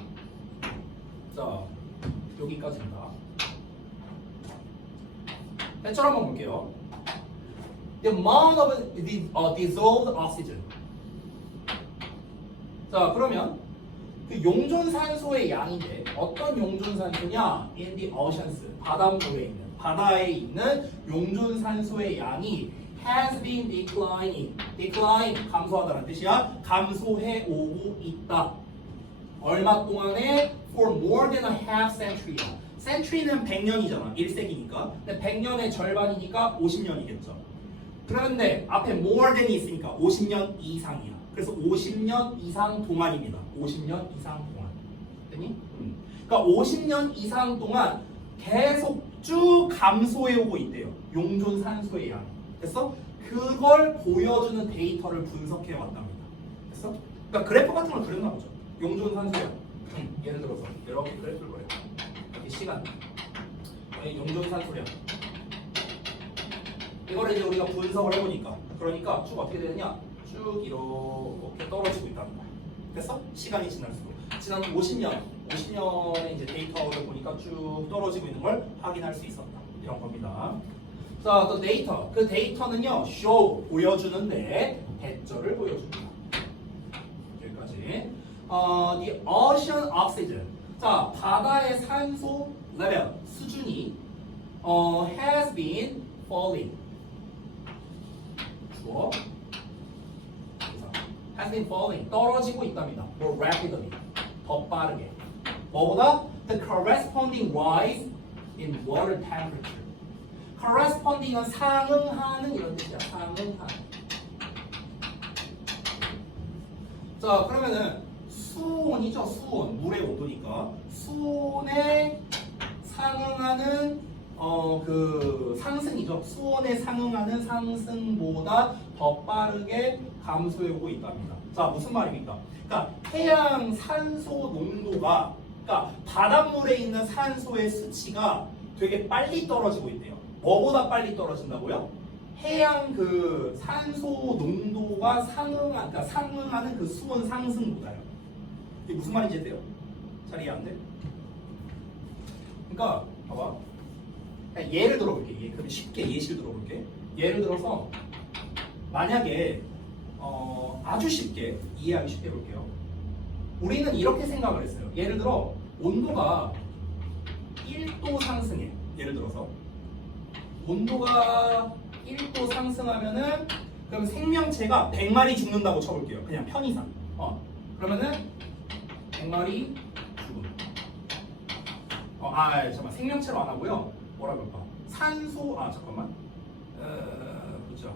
자, 여기까지입니다. 대절 한번 볼게요. The amount of dissolved oxygen. 자, 그러면 그 용존산소의 양인데 어떤 용존산소냐? In the oceans. 바다에 있는 용존산소의 양이 has been declining. decline 감소하다는 뜻이야. 감소해 오고 있다. 얼마 동안에? For more than a half century. century는 100년이잖아. 1세기니까. 근데 100년의 절반이니까 50년이겠죠. 그런데 앞에 more than이 있으니까 50년 이상이야. 그래서 50년 이상 동안입니다. 50년 이상 동안. 됐니? 그러니까 50년 이상 동안 계속 쭉 감소해 오고 있대요. 용존산소의 양. 됐어? 그걸 보여주는 데이터를 분석해 왔답니다. 됐어? 그러니까 그래프 같은 걸 그렸나 보죠. 용존산소량. 예를 들어서 이렇게 그래프를 그려요. 이렇게 시간. 용존산소량. 이거를 이제 우리가 분석을 해보니까 그러니까 쭉 어떻게 되느냐? 쭉 이렇게 떨어지고 있다는 거야. 됐어? 시간이 지날수록. 지난 50년의 이제 데이터를 보니까 쭉 떨어지고 있는 걸 확인할 수 있었다. 이런 겁니다. 자, 또 데이터. 그 데이터는요, show 보여주는데 대절을 보여줍니다. 여기까지. The ocean oxygen. 자, 바다의 산소 레벨 수준이 has been falling. 주어. has been falling. 떨어지고 있답니다. more rapidly. 더 빠르게. 뭐보다? The corresponding rise in water temperature. corresponding은 상응하는 이런 뜻이야. 상응하는. 자, 그러면은 수온이죠. 수온. 물의 온도니까. 수온에 상응하는 그 상승이죠. 수온에 상응하는 상승보다 더 빠르게 감소해 오고 있답니다. 자, 무슨 말입니까? 그러니까 해양 산소 농도가 그러니까 바닷물에 있는 산소의 수치가 되게 빨리 떨어지고 있대요. 뭐보다 빨리 떨어진다고요? 해양 그 산소 농도가 상응하는 그 수온 상승보다요. 이게 무슨 말인지 돼요? 잘 이해 안 돼? 그러니까 봐봐. 예를 들어볼게. 그럼 쉽게 예시를 들어볼게. 예를 들어서 만약에 아주 쉽게 이해하기 쉽게 해볼게요. 우리는 이렇게 생각을 했어요. 예를 들어 온도가 1도 상승해. 예를 들어서 온도가 1도 상승하면은 그럼 생명체가 100마리 죽는다고 쳐볼게요. 그냥 편의상. 그러면은 100마리 죽음. 잠깐만. 생명체로 안 하고요. 뭐라 그럴까? 산소. 잠깐만. 보자.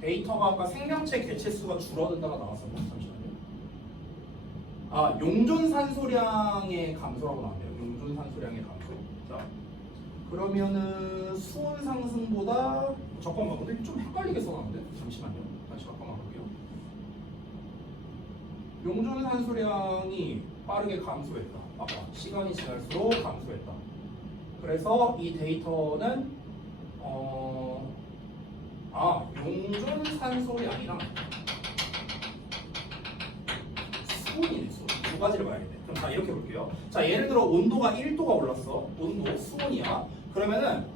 데이터가 아까 생명체 개체수가 줄어든다가 나왔었나? 잠시만요. 용존 산소량의 감소라고 나왔네요. 용존 산소량의 감소. 자, 그러면은 수온 상승보다 잠깐만, 근데 좀 헷갈리게 써놨는데? 잠시만요. 다시 잠깐만 볼게요. 용존 산소량이 빠르게 감소했다. 아까 시간이 지날수록 감소했다. 그래서 이 데이터는 용존 산소량이랑 수온이네. 수온. 두 가지를 봐야겠네. 그럼 자, 이렇게 볼게요. 자, 예를 들어 온도가 1도가 올랐어. 온도, 수온이야. 그러면은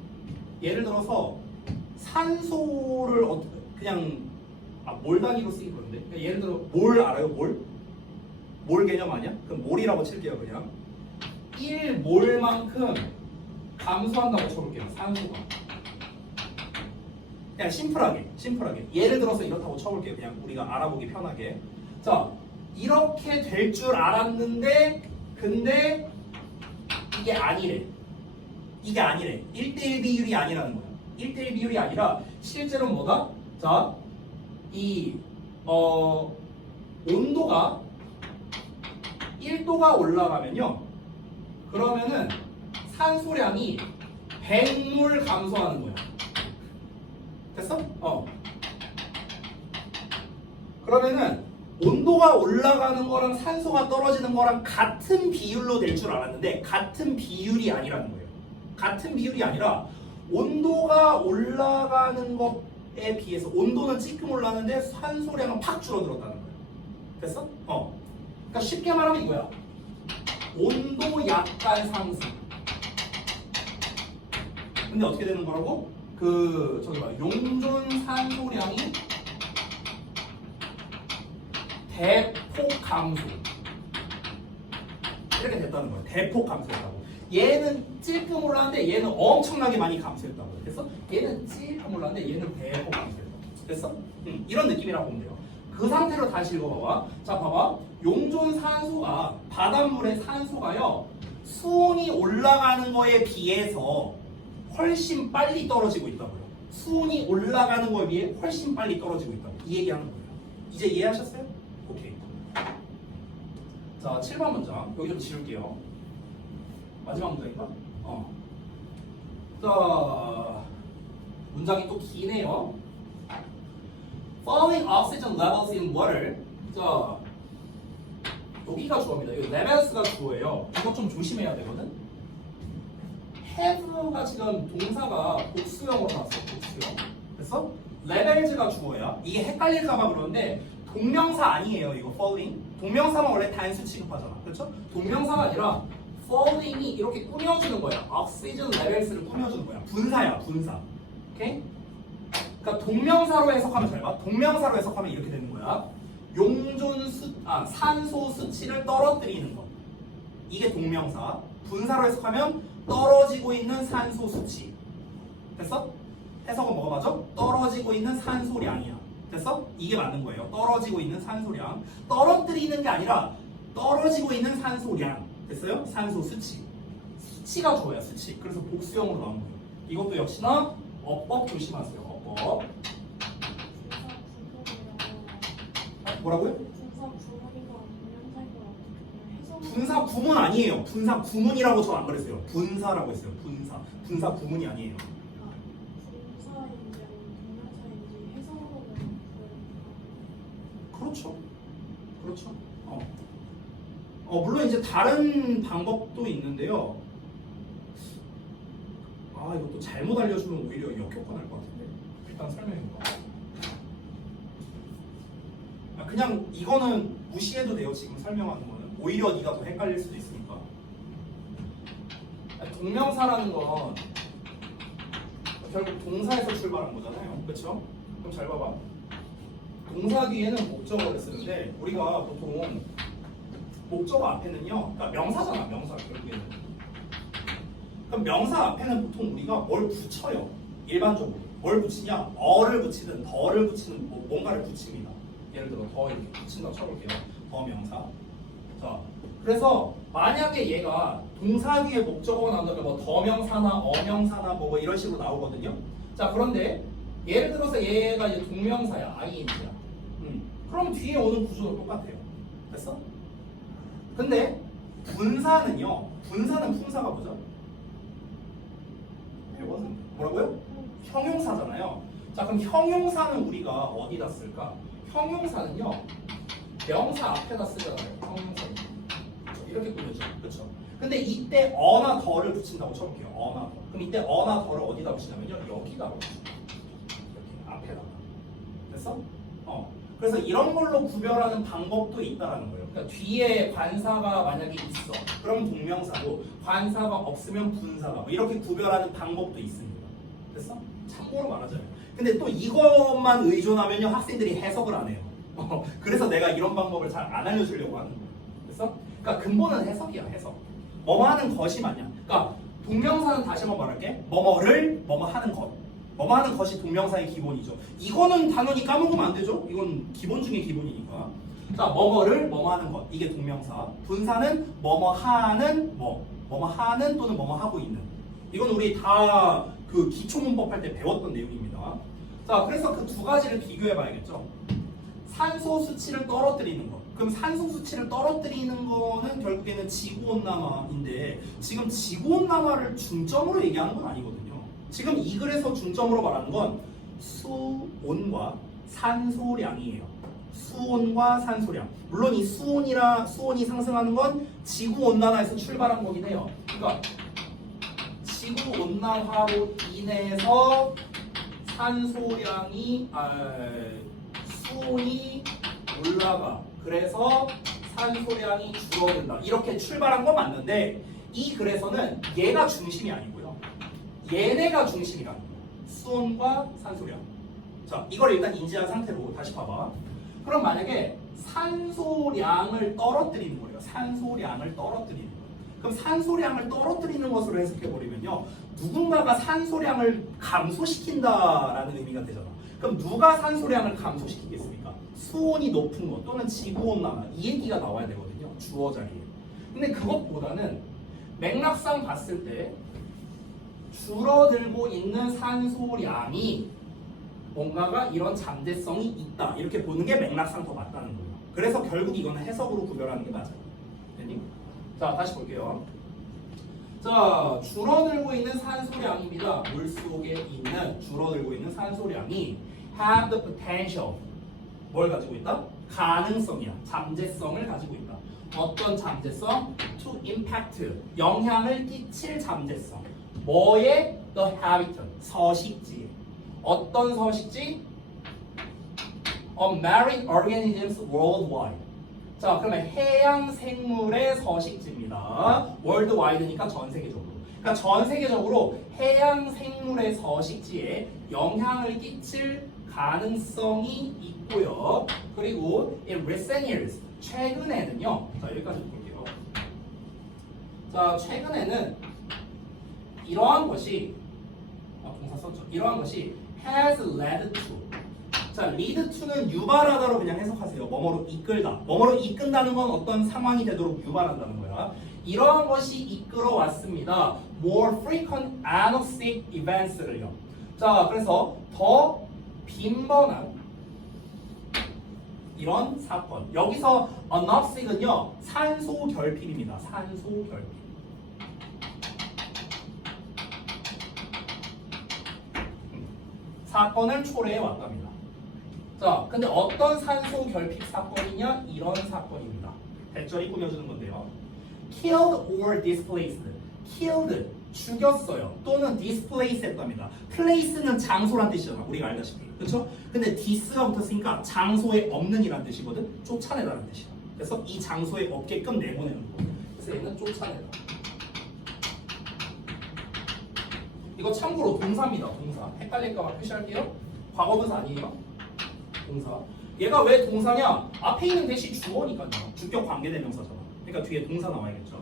예를 들어서 산소를 그냥 몰 단위로 쓰기 그런데 예를 들어 몰 알아요? 몰 개념 아니야? 그럼 몰이라고 칠게요. 그냥 1몰만큼 감소한다고 쳐볼게요. 산소가. 그냥 심플하게 예를 들어서 이렇다고 쳐볼게요. 그냥 우리가 알아보기 편하게. 자, 이렇게 될 줄 알았는데 근데 이게 아니래. 1대1 비율이 아니라는 거야. 1대1 비율이 아니라 실제로는 뭐다? 자, 이 온도가 1도가 올라가면요. 그러면은 산소량이 100몰 감소하는 거야. 됐어? 그러면은 온도가 올라가는 거랑 산소가 떨어지는 거랑 같은 비율로 될 줄 알았는데 같은 비율이 아니라는 거예요. 같은 비율이 아니라 온도가 올라가는 것에 비해서 온도는 찌끔 올랐는데 산소량은 팍 줄어들었다는 거예요. 됐어? 그러니까 쉽게 말하면 이거야. 온도 약간 상승. 근데 어떻게 되는 거라고? 저기 봐. 용존 산소량이 대폭 감소. 이렇게 됐다는 거예요. 대폭 감소했다고. 얘는 찔끔 올랐는데 얘는 엄청나게 많이 감소했다고. 그래서 얘는 찔끔 올랐는데 얘는 대폭 감소했다고. 됐어? 이런 느낌이라고 보면 돼요. 그 상태로 다시 읽어봐봐. 자, 봐봐. 용존 산소가 바닷물의 산소가요. 수온이 올라가는 거에 비해서 훨씬 빨리 떨어지고 있다고요. 수온이 올라가는 거에 비해 훨씬 빨리 떨어지고 있다고. 이 얘기하는 거예요. 이제 이해하셨어요? 오케이. 자, 7번 문장. 여기 좀 지울게요. 마지막 문장인가? 자, 문장이 또 기네요. Falling oxygen levels in water. 자, 여기가 주어입니다. 이 levels가 주어예요. 이거 좀 조심해야 되거든. have가 지금 동사가 복수형으로 나왔어. 복수형. 그래서 levels가 주어야. 이게 헷갈릴까봐 그러는데 동명사 아니에요. 이거 falling. 동명사만 원래 단수 취급하잖아. 그렇죠? 동명사가 아니라 falling이 이렇게 꾸며주는 거야. oxygen levels를 꾸며주는 거야. 분사야, 분사. 오케이? 그러니까 동명사로 해석하면 잘 봐. 동명사로 해석하면 이렇게 되는 거야. 산소 수치를 떨어뜨리는 것. 이게 동명사. 분사로 해석하면 떨어지고 있는 산소 수치. 됐어? 해석은 뭐가 맞아? 떨어지고 있는 산소량이야. 됐어? 이게 맞는 거예요. 떨어지고 있는 산소량. 떨어뜨리는 게 아니라 떨어지고 있는 산소량. 됐어요? 산소 수치. 수치가 주어야, 수치. 그래서 복수형으로 나온 거예요. 이것도 역시나 어법 조심하세요. 어법. 뭐라고요? 분사 구문 아니에요. 분사 구문이라고 저 안 그랬어요. 분사라고 했어요. 분사. 분사 구문이 아니에요. 그렇죠. 그렇죠. 물론 이제 다른 방법도 있는데요. 이것도 잘못 알려주면 오히려 역효과날 것 같은데. 일단 설명해볼까? 그냥 이거는 무시해도 돼요. 지금 설명하는 거는. 오히려 네가 더 헷갈릴 수도 있으니까. 동명사라는 건 결국 동사에서 출발한 거잖아요. 그렇죠? 그럼 잘 봐봐. 동사 뒤에는 목적어를 쓰는데 우리가 보통 목적어 앞에는요. 그러니까 명사잖아. 명사 결국에는. 그럼 명사 앞에는 보통 우리가 뭘 붙여요. 일반적으로 뭘 붙이냐? 어를 붙이든 더를 붙이든 뭔가를 붙입니다. 예를 들어 더 이렇게 붙인다고 쳐볼게요. 더 명사. 자, 그래서 만약에 얘가 동사 뒤에 목적어가 나온다면 뭐 더명사나 어명사나 뭐 이런 식으로 나오거든요. 자, 그런데 예를 들어서 얘가 이제 동명사야, ing야. 그럼 뒤에 오는 구조도 똑같아요. 됐어? 근데 분사는요. 분사는 품사가 뭐죠? 배웠는데 뭐라고요? 형용사잖아요. 자, 그럼 형용사는 우리가 어디다 쓸까? 형용사는요. 명사 앞에다 쓰잖아요. 형용사 이렇게 꾸며져. 그렇죠? 근데 이때 어나 더를 붙인다고 쳐볼게요. 어나 더. 그럼 이때 어나 더를 어디다 붙이냐면요. 여기다 붙여요. 이렇게 앞에다가. 됐어? 그래서 이런 걸로 구별하는 방법도 있다라는 거예요. 그러니까 뒤에 관사가 만약에 있어. 그럼 동명사고 관사가 없으면 분사가 뭐 이렇게 구별하는 방법도 있습니다. 됐어? 참고로 말하자면. 근데 또 이것만 의존하면요 학생들이 해석을 안 해요. 그래서 내가 이런 방법을 잘 안 알려주려고 하는 거예요. 됐어? 그러니까 근본은 해석이야, 해석. 뭐뭐 하는 것이 맞냐? 그러니까 동명사는 다시 한번 말할게. 뭐뭐를 뭐뭐 하는 것. 뭐뭐 하는 것이 동명사의 기본이죠. 이거는 당연히 까먹으면 안 되죠. 이건 기본 중에 기본이니까. 자, 뭐뭐를 뭐뭐 하는 것. 이게 동명사. 분사는 뭐뭐 하는 뭐뭐 하는 또는 뭐뭐 하고 있는. 이건 우리 다 그 기초 문법 할 때 배웠던 내용입니다. 자, 그래서 그 두 가지를 비교해 봐야겠죠. 산소 수치를 떨어뜨리는 것. 그럼 산소 수치를 떨어뜨리는 거는 결국에는 지구온난화인데 지금 지구온난화를 중점으로 얘기하는 건 아니거든요. 지금 이 글에서 중점으로 말하는 건 수온과 산소량이에요. 수온과 산소량. 물론 이 수온이 상승하는 건 지구온난화에서 출발한 거긴 해요. 그러니까 지구온난화로 인해서 수온이 올라가. 그래서 산소량이 줄어든다. 이렇게 출발한 건 맞는데 이 글에서는 얘가 중심이 아니고요. 얘네가 중심이라는 거예요. 수온과 산소량. 자, 이걸 일단 인지한 상태로 다시 봐봐. 그럼 만약에 산소량을 떨어뜨리는 거예요. 산소량을 떨어뜨리는 거예요. 그럼 산소량을 떨어뜨리는 것으로 해석해버리면요. 누군가가 산소량을 감소시킨다라는 의미가 되잖아. 그럼 누가 산소량을 감소시키겠습니까? 수온이 높은 것 또는 지구온난화 이 얘기가 나와야 되거든요. 주어 자리에. 근데 그것보다는 맥락상 봤을 때 줄어들고 있는 산소량이 뭔가가 이런 잠재성이 있다. 이렇게 보는 게 맥락상 더 맞다는 거예요. 그래서 결국 이거는 해석으로 구별하는 게 맞아요. 됐니? 자, 다시 볼게요. 자, 줄어들고 있는 산소량입니다. 물속에 있는 줄어들고 있는 산소량이 have the potential 뭘 가지고 있다? 가능성이야. 잠재성을 가지고 있다. 어떤 잠재성? to impact 영향을 끼칠 잠재성. 뭐에? the habitat 서식지. 어떤 서식지? of marine organisms worldwide. 자, 그러면 해양 생물의 서식지입니다. 월드와이드니까 전 세계적으로. 그러니까 전 세계적으로 해양 생물의 서식지에 영향을 끼칠 가능성이 있고요. 그리고 in recent years 최근에는요. 자, 여기까지 볼게요. 자, 최근에는 이러한 것이 동사 썼죠. 이러한 것이 has led to. 자, lead to는 유발하다로 그냥 해석하세요. 뭐뭐로 이끌다. 뭐뭐로 이끈다는 건 어떤 상황이 되도록 유발한다는 거야. 이러한 것이 이끌어 왔습니다. More frequent anoxic events를요. 자, 그래서 더 빈번한 이런 사건. 여기서 anoxic은요 산소 결핍입니다. 산소 결핍. 사건을 초래해 왔답니다. 자, 근데 어떤 산소 결핍 사건이냐? 이런 사건입니다. 대절이 꾸며주는 건데요. Killed or displaced. Killed, 죽였어요. 또는 displaced 했답니다. place는 장소란 뜻이잖아. 우리가 알다시피. 그렇죠? 근데 dis가 붙었으니까 장소에 없는 이란 뜻이거든. 쫓아내다라는 뜻이야. 그래서 이 장소에 없게끔 내보내는 거. 그래서 얘는 쫓아내다. 이거 참고로 동사입니다. 동사. 헷갈릴까 봐 표시할게요. 과거분사 아니에요? 동사. 얘가 왜 동사냐? 앞에 있는 대시 주어니까요. 주격 관계대명사잖아. 그러니까 뒤에 동사 나와야겠죠.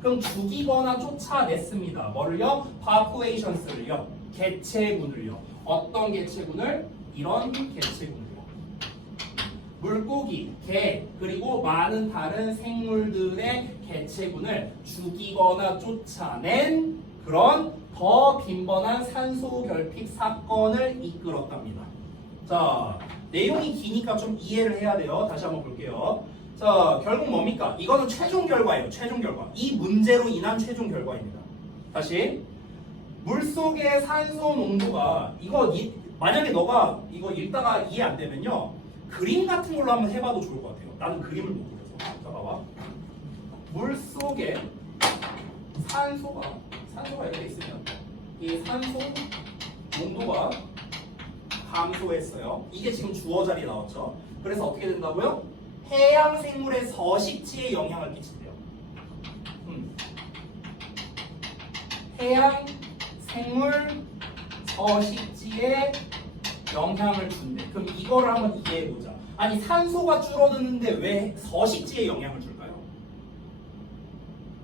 그럼 죽이거나 쫓아냈습니다. 뭐를요? populations를요. 개체군을요. 어떤 개체군을? 이런 개체군을요. 물고기, 개, 그리고 많은 다른 생물들의 개체군을 죽이거나 쫓아낸 그런 더 빈번한 산소 결핍 사건을 이끌었답니다. 자, 내용이 기니까 좀 이해를 해야 돼요. 다시 한번 볼게요. 자, 결국 뭡니까? 이거는 최종 결과예요. 최종 결과. 이 문제로 인한 최종 결과입니다. 다시. 물속의 산소 농도가 만약에 너가 이거 읽다가 이해 안 되면요. 그림 같은 걸로 한번 해봐도 좋을 것 같아요. 나는 그림을 못 그려서. 자, 봐봐. 물속에 산소가 이렇게 있으면 이 산소 농도가 감소했어요. 이게 지금 주어 자리에 나왔죠. 그래서 어떻게 된다고요? 해양 생물의 서식지에 영향을 끼친대요. 해양 생물 서식지에 영향을 준대. 그럼 이거를 한번 이해해 보자. 아니 산소가 줄어드는데 왜 서식지에 영향을 줄까요?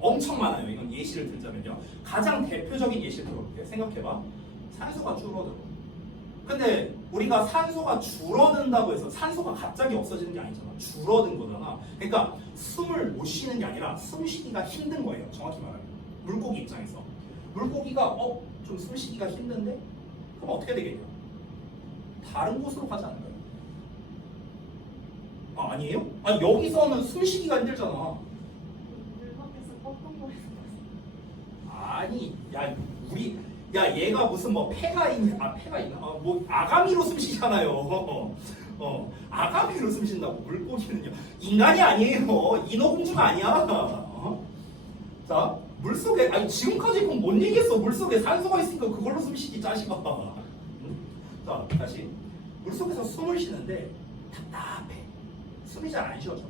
엄청 많아요. 이건 예시를 들자면요. 가장 대표적인 예시를 들어볼게요. 생각해봐. 산소가 줄어들어. 근데 우리가 산소가 줄어든다고 해서 산소가 갑자기 없어지는 게 아니잖아. 줄어든 거잖아. 그러니까 숨을 못 쉬는 게 아니라 숨 쉬기가 힘든 거예요. 정확히 말하면. 물고기 입장에서. 물고기가 좀 숨 쉬기가 힘든데? 그럼 어떻게 되겠냐? 다른 곳으로 가지 않을까요? 아니에요? 아니 여기서는 숨 쉬기가 힘들잖아. 물 밖에서 뻐끔거리는 아니 야 얘가 무슨 뭐 폐가 있나? 뭐 아가미로 숨 쉬잖아요. 아가미로 숨 쉰다고 물고기는요. 인간이 아니에요. 인어공주가 아니야. 자, 물속에 지금까지 그럼 뭔 얘기했어? 물속에 산소가 있으니까 그걸로 숨 쉬기 짜식아. 자, 다시 물속에서 숨을 쉬는데 답답해. 숨이 잘 안 쉬어져.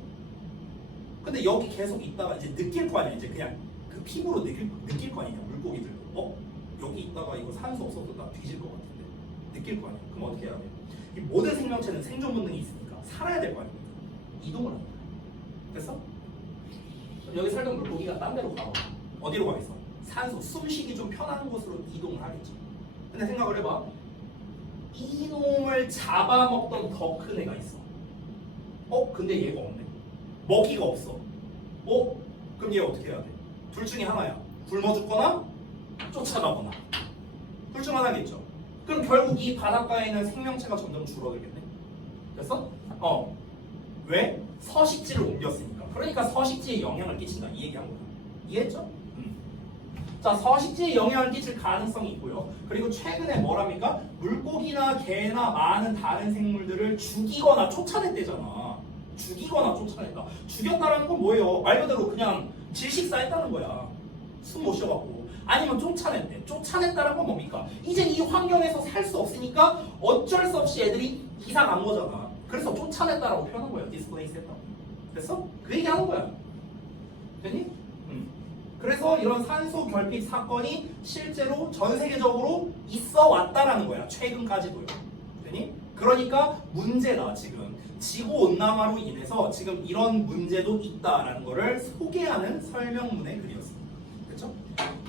근데 여기 계속 있다가 이제 느낄 거 아니야. 이제 그냥 그 피부로 느낄 거 아니냐. 물고기들. 여기 있다가 이거 산소 없어도 나 뒤질 것 같은데. 느낄 거 아니야. 그럼 어떻게 해야 돼? 이 모든 생명체는 생존 본능이 있으니까 살아야 될 거 아닙니까? 이동을 합니다. 됐어? 여기 살던 물고기가 딴 데로 가봐. 어디로 가겠어? 산소, 숨쉬기 좀 편한 곳으로 이동을 하겠죠. 근데 생각을 해봐. 이놈을 잡아먹던 더 큰 애가 있어. 근데 얘가 없네. 먹이가 없어. 그럼 얘 어떻게 해야 돼? 둘 중에 하나야. 굶어 죽거나 쫓아가거나. 둘 중 하나겠죠. 그럼 결국 이 바닷가에 있는 생명체가 점점 줄어들겠네. 됐어? 왜? 서식지를 옮겼으니까. 그러니까 서식지에 영향을 끼친다. 이 얘기한 거야. 이해했죠? 자, 서식지에 영향을 끼칠 가능성이 있고요. 그리고 최근에 뭐랍니까? 물고기나 개나 많은 다른 생물들을 죽이거나 쫓아냈대잖아. 죽이거나 쫓아냈다. 죽였다라는 건 뭐예요? 말 그대로 그냥 질식사했다는 거야. 숨 못 쉬어갖고. 아니면 쫓아냈대. 쫓아냈다는 건 뭡니까? 이제 이 환경에서 살 수 없으니까 어쩔 수 없이 애들이 이사 간 거잖아. 그래서 쫓아냈다라고 표현한 거예요. 디스플레이스 했다고. 됐어? 그 얘기 하는 거야. 됐니? 그래서 이런 산소 결핍 사건이 실제로 전 세계적으로 있어 왔다라는 거야. 최근까지도요. 됐니? 그러니까 문제다. 지금 지구온난화로 인해서 지금 이런 문제도 있다라는 거를 소개하는 설명문의 글이었습니다. 그렇죠?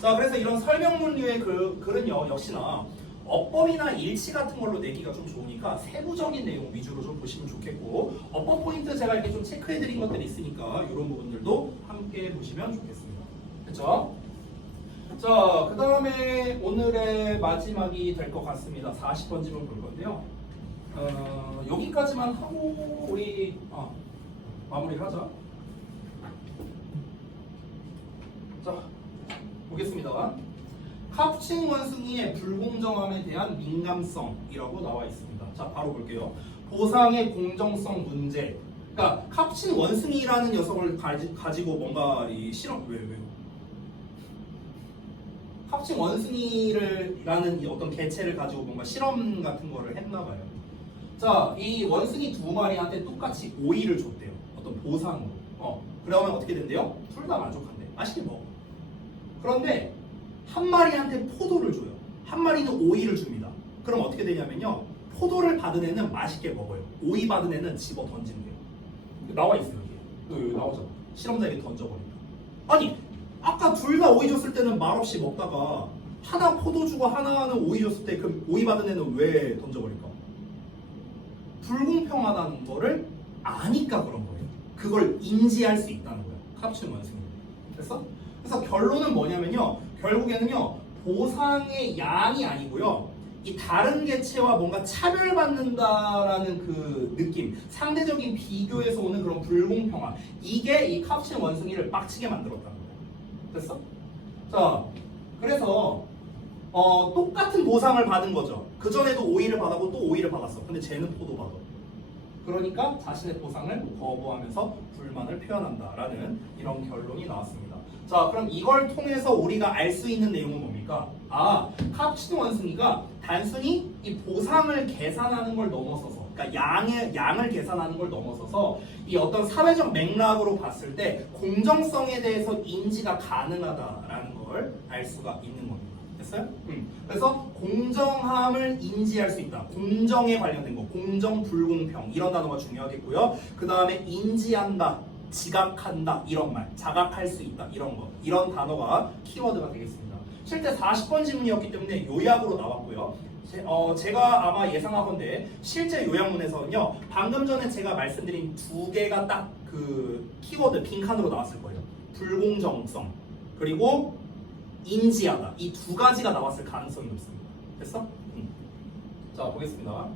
자, 그래서 이런 설명문류의 글은요, 역시나 어법이나 일치 같은 걸로 내기가 좀 좋으니까 세부적인 내용 위주로 좀 보시면 좋겠고, 어법 포인트 제가 이렇게 좀 체크해드린 것들이 있으니까 이런 부분들도 함께 보시면 좋겠습니다. 그렇죠? 자, 그 다음에 오늘의 마지막이 될 것 같습니다. 40번 질문 볼 건데요. 여기까지만 하고 우리 마무리를 하자. 자, 보겠습니다. 카프친 원숭이의 불공정함에 대한 민감성이라고 나와 있습니다. 자, 바로 볼게요. 보상의 공정성 문제. 그러니까 카프친 원숭이라는 녀석을 가지고 뭔가 이 실험 왜요? 카프친 원숭이라는 이 어떤 개체를 가지고 뭔가 실험 같은 거를 했나 봐요. 자, 이 원숭이 두 마리한테 똑같이 오이를 줬대요. 어떤 보상으로. 그러면 어떻게 된대요? 둘 다 만족한대. 맛있게 먹어. 그런데 한 마리한테 포도를 줘요. 한 마리는 오이를 줍니다. 그럼 어떻게 되냐면요. 포도를 받은 애는 맛있게 먹어요. 오이 받은 애는 집어 던진대요. 나와 있어요. 여기 나오잖아. 실험자에게 던져버립니다. 아까 둘 다 오이 줬을 때는 말없이 먹다가 하나 포도 주고 하나는 오이 줬을 때 그 오이 받은 애는 왜 던져버릴까? 불공평하다는 거를 아니까 그런 거예요. 그걸 인지할 수 있다는 거예요. 카푸치노 원숭이. 됐어? 그래서 결론은 뭐냐면요. 결국에는요. 보상의 양이 아니고요. 이 다른 개체와 뭔가 차별받는다라는 그 느낌, 상대적인 비교에서 오는 그런 불공평함, 이게 이 카푸치노 원숭이를 빡치게 만들었다는 거예요. 됐어? 자, 그래서 똑같은 보상을 받은 거죠. 그 전에도 오이를 받았고 또 오이를 받았어. 근데 쟤는 포도 받아. 그러니까 자신의 보상을 거부하면서 불만을 표현한다라는 이런 결론이 나왔습니다. 자, 그럼 이걸 통해서 우리가 알 수 있는 내용은 뭡니까? 아, 카푸치노 원숭이가 단순히 이 보상을 계산하는 걸 넘어서서, 그러니까 양을 계산하는 걸 넘어서서 이 어떤 사회적 맥락으로 봤을 때 공정성에 대해서 인지가 가능하다라는 걸 알 수가 있는 겁니다. 됐어요? 그래서 공정함을 인지할 수 있다. 공정에 관련된 거, 공정, 불공평 이런 단어가 중요하겠고요. 그 다음에 인지한다, 지각한다 이런 말, 자각할 수 있다 이런 거, 이런 단어가 키워드가 되겠습니다. 실제 40번 질문이었기 때문에 요약으로 나왔고요. 제가 아마 예상하건데 실제 요약문에서는요, 방금 전에 제가 말씀드린 두 개가 딱 그 키워드 빈칸으로 나왔을 거예요. 불공정성 그리고 인지하다, 이 두 가지가 나왔을 가능성이 높습니다. 됐어? 자, 보겠습니다.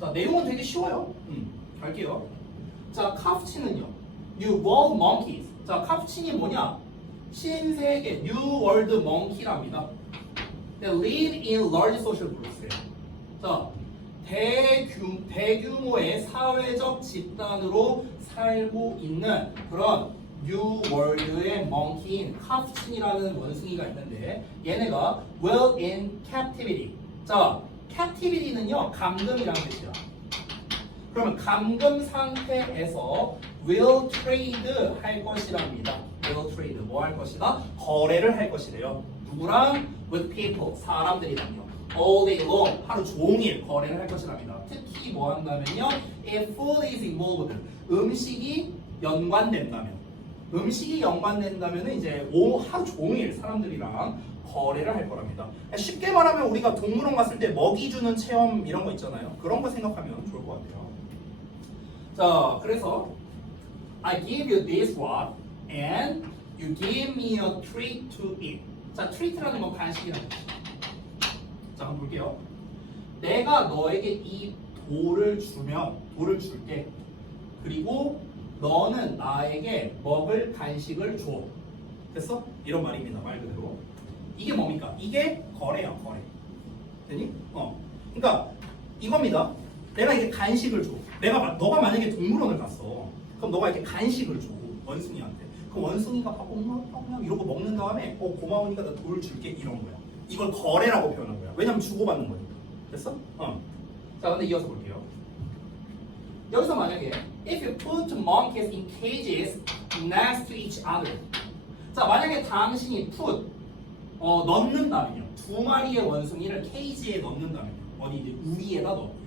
자, 내용은 되게 쉬워요. 갈게요. 자, 카푸치는요, New World Monkeys. 자, 카푸친이 뭐냐? 신세계 New World Monkey랍니다. They live in large social groups. 자, 대규모의 사회적 집단으로 살고 있는 그런 뉴 월드의 멍키인 카푸친이라는 원숭이가 있는데 얘네가 will in captivity. 자, captivity는요 감금이라는 뜻이야. 그러면 감금 상태에서 will trade 할 것이랍니다. will trade 뭐 할 것이다? 거래를 할 것이래요. 누구랑? with people 사람들이랑요. all day long 하루 종일 거래를 할 것이랍니다. 특히 뭐 한다면요, if food is involved 음식이 연관된다면. 음식이 연관된다면 이제 하루 종일 사람들이랑 거래를 할 거랍니다. 쉽게 말하면 우리가 동물원 갔을 때 먹이 주는 체험 이런 거 있잖아요. 그런 거 생각하면 좋을 것 같아요. 자, 그래서 I give you this rod and you give me a treat to eat. 자, treat라는 건 간식이라는 뜻이죠. 자, 한번 볼게요. 내가 너에게 이 돌을 줄게. 그리고 너는 나에게 먹을 간식을 줘. 됐어? 이런 말입니다. 말 그대로. 이게 뭡니까? 이게 거래야, 거래. 되니? 그러니까 이겁니다. 내가 이게 간식을 줘. 너가 만약에 동물원을 갔어. 그럼 너가 이렇게 간식을 줘. 원숭이한테. 그럼 원숭이가 막 이러고 먹는 다음에 고마우니까 나 돌 줄게 이런 거야. 이걸 거래라고 표현한 거야. 왜냐면 주고받는 거니까. 됐어? 자, 근데 이어서 볼게요. 여기서 만약에 if you put monkeys in cages next to each other. 자, 만약에 당신이 put 넣는다면요. 두 마리의 원숭이를 케이지에 넣는다면요. 어디 이제 우리에다 넣고요.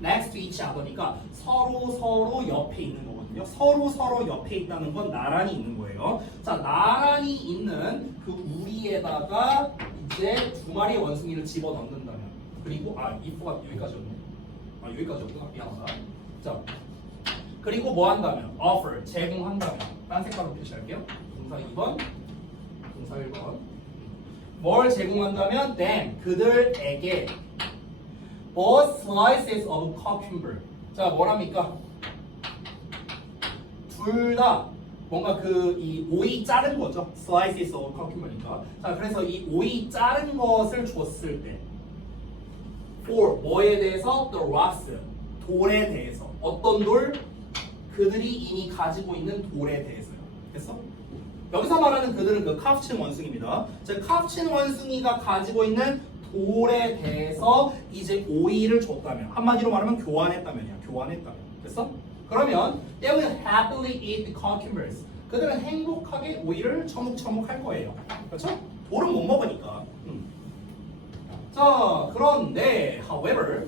next to each other니까 서로 옆에 있는 거거든요. 서로 옆에 있다는 건 나란히 있는 거예요. 자, 나란히 있는 그 우리에다가 이제 두 마리의 원숭이를 집어 넣는다면, 그리고 if가 여기까지였네. 여기까지였구나. 미안하다. 자, 그리고 뭐 한다면 offer 제공한다면 딴 색깔로 표시할게요. 동사 2번, 동사 1번. 뭘 제공한다면 then 그들에게 both slices of cucumber. 자, 뭐랍니까? 둘 다 뭔가 이 오이 자른 거죠. slices of cucumber니까. 자, 그래서 이 오이 자른 것을 줬을 때 for 뭐에 대해서? the rocks 돌에 대해서. 어떤 돌? 그들이 이미 가지고 있는 돌에 대해서요. 됐어? 여기서 말하는 그들은 그 카푸친 원숭이입니다. 즉 카푸친 원숭이가 가지고 있는 돌에 대해서 이제 오이를 줬다면, 한마디로 말하면 교환했다면이야. 교환했다면. 됐어? 그러면 they will happily eat the cucumbers. 그들은 행복하게 오이를 처묵처묵 할 거예요. 그렇죠? 돌은 못 먹으니까. 자, 그런데 however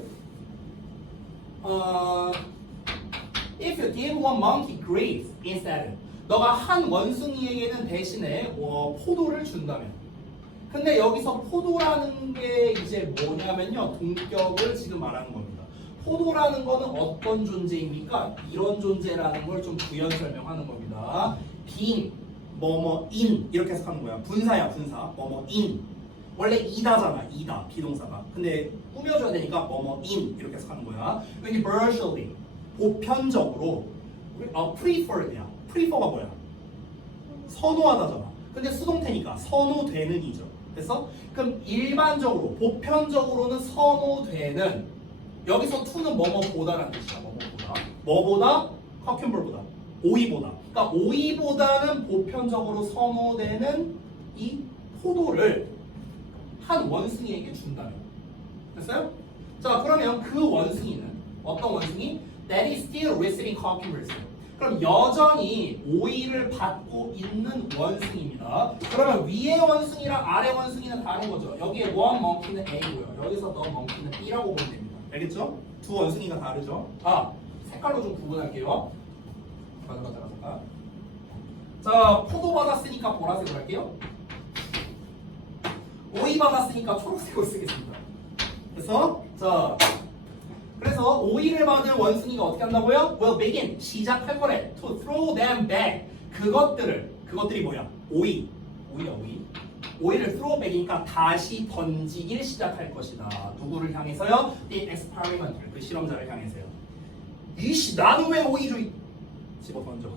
if you give one monkey grapes instead, 너가 한 원숭이에게는 대신에 포도를 준다면. 근데 여기서 포도라는 게 이제 뭐냐면요. 동격을 지금 말하는 겁니다. 포도라는 거는 어떤 존재입니까? 이런 존재라는 걸 좀 부연 설명하는 겁니다. being, 뭐뭐인 이렇게 해석하는 거야. 분사야 분사. 뭐뭐인. 원래 이다잖아. 이다 비동사가. 근데 꾸며줘야 되니까 뭐뭐인 이렇게 해석하는 거야. universally 보편적으로 preferred야. prefer가 뭐야? 선호하다잖아. 근데 수동태니까 선호되는이죠. 됐어? 그럼 일반적으로 보편적으로는 선호되는 여기서 to는 뭐뭐보다라는 뜻이야. 뭐뭐보다. 뭐보다? 커큐볼보다. 오이보다. 그러니까 오이보다는 보편적으로 선호되는 이 포도를 한 원숭이에게 준다면. 됐어요? 자, 그러면 그 원숭이는 어떤 원숭이? That is still receiving cucumbers. 그럼 여전히 오이를 받고 있는 원숭이입니다. 그러면 위의 원숭이랑 아래 원숭이는 다른 거죠. 여기에 one monkey는 A고요. 여기서 the monkey는 B라고 보면 됩니다. 알겠죠? 두 원숭이가 다르죠. 아, 색깔로 좀 구분할게요. 가자. 자, 포도 받았으니까 보라색으로 할게요. 오이 받았으니까 초록색으로 쓰겠습니다. 그래서 오이를 받은 원숭이가 어떻게 한다고요? Will begin 시작할 거래. To throw them back. 그것들이 뭐야? 오이야. 오이를 throw back이니까 다시 던지길 시작할 것이다. 누구를 향해서요? The experimenter. 그 실험자를 향해서요. 이씨 나는 왜 오이를 집어 던져?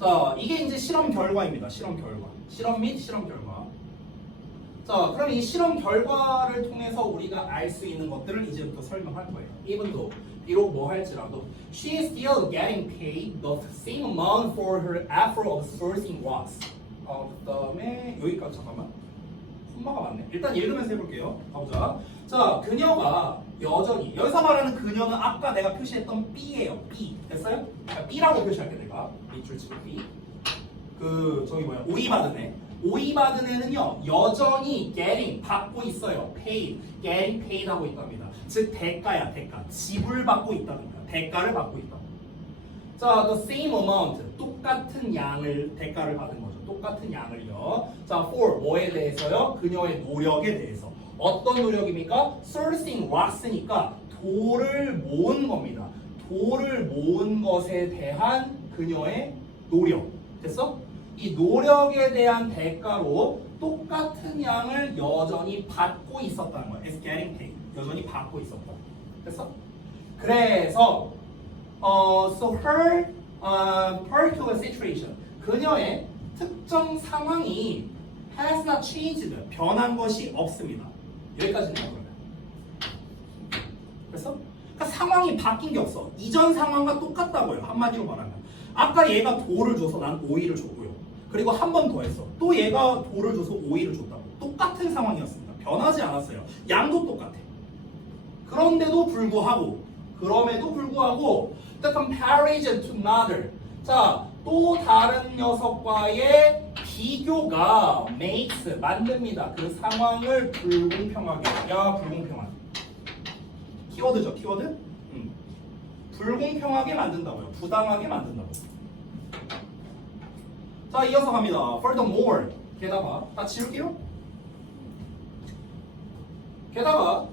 자, 이게 이제 실험 결과입니다. 실험 및 실험 결과. 자, 그럼 이 실험 결과를 통해서 우리가 알 수 있는 것들을 이제부터 설명할 거예요. Even though, 비록 뭐 할지라도 she is still getting paid the same amount for her effort of sourcing rocks. 그 다음에 여기까지 잠깐만. 콤마가 맞네. 일단 읽으면서 해볼게요. 가보자. 자, 그녀가 여전히 여기서 말하는 그녀는 아까 내가 표시했던 B예요. B. 됐어요? B라고 표시할게 내가. 밑줄 치고 B. 저기 뭐야? 오이 받은 애. 오이 받은 애는요 여전히 getting 받고 있어요. paid, getting paid 하고 있답니다. 즉 대가야 대가. 지불받고 있다는 거야. 대가를 받고 있다. 자, the same amount 똑같은 양을 대가를 받은 거죠. 똑같은 양을요. 자, for 뭐에 대해서요? 그녀의 노력에 대해서. 어떤 노력입니까? sourcing rocks니까 돌을 모은 겁니다. 돌을 모은 것에 대한 그녀의 노력. 됐어? 이 노력에 대한 대가로 똑같은 양을 여전히 받고 있었다는 거야. It's getting paid. 여전히 받고 있었다. 됐어? 그래서 so her particular situation. 그녀의 특정 상황이 has not changed. 변한 것이 없습니다. 여기까지는 그러면. 됐어? 그러니까 상황이 바뀐 게 없어. 이전 상황과 똑같다고요. 한마디로 말하면. 아까 얘가 돌을 줘서 난 오이를 줬고요. 그리고 한 번 더 했어. 또 얘가 돌을 줘서 오이를 줬다고. 똑같은 상황이었습니다. 변하지 않았어요. 양도 똑같아. 그럼에도 불구하고 the comparison to another. 자, 또 다른 녀석과의 비교가 makes 만듭니다. 그 상황을 불공평하게. 불공평한. 키워드죠, 키워드? 불공평하게 만든다고요. 부당하게 만든다고. 자, 이어서 갑니다. Furthermore, 게다가 다 지울게요. 게다가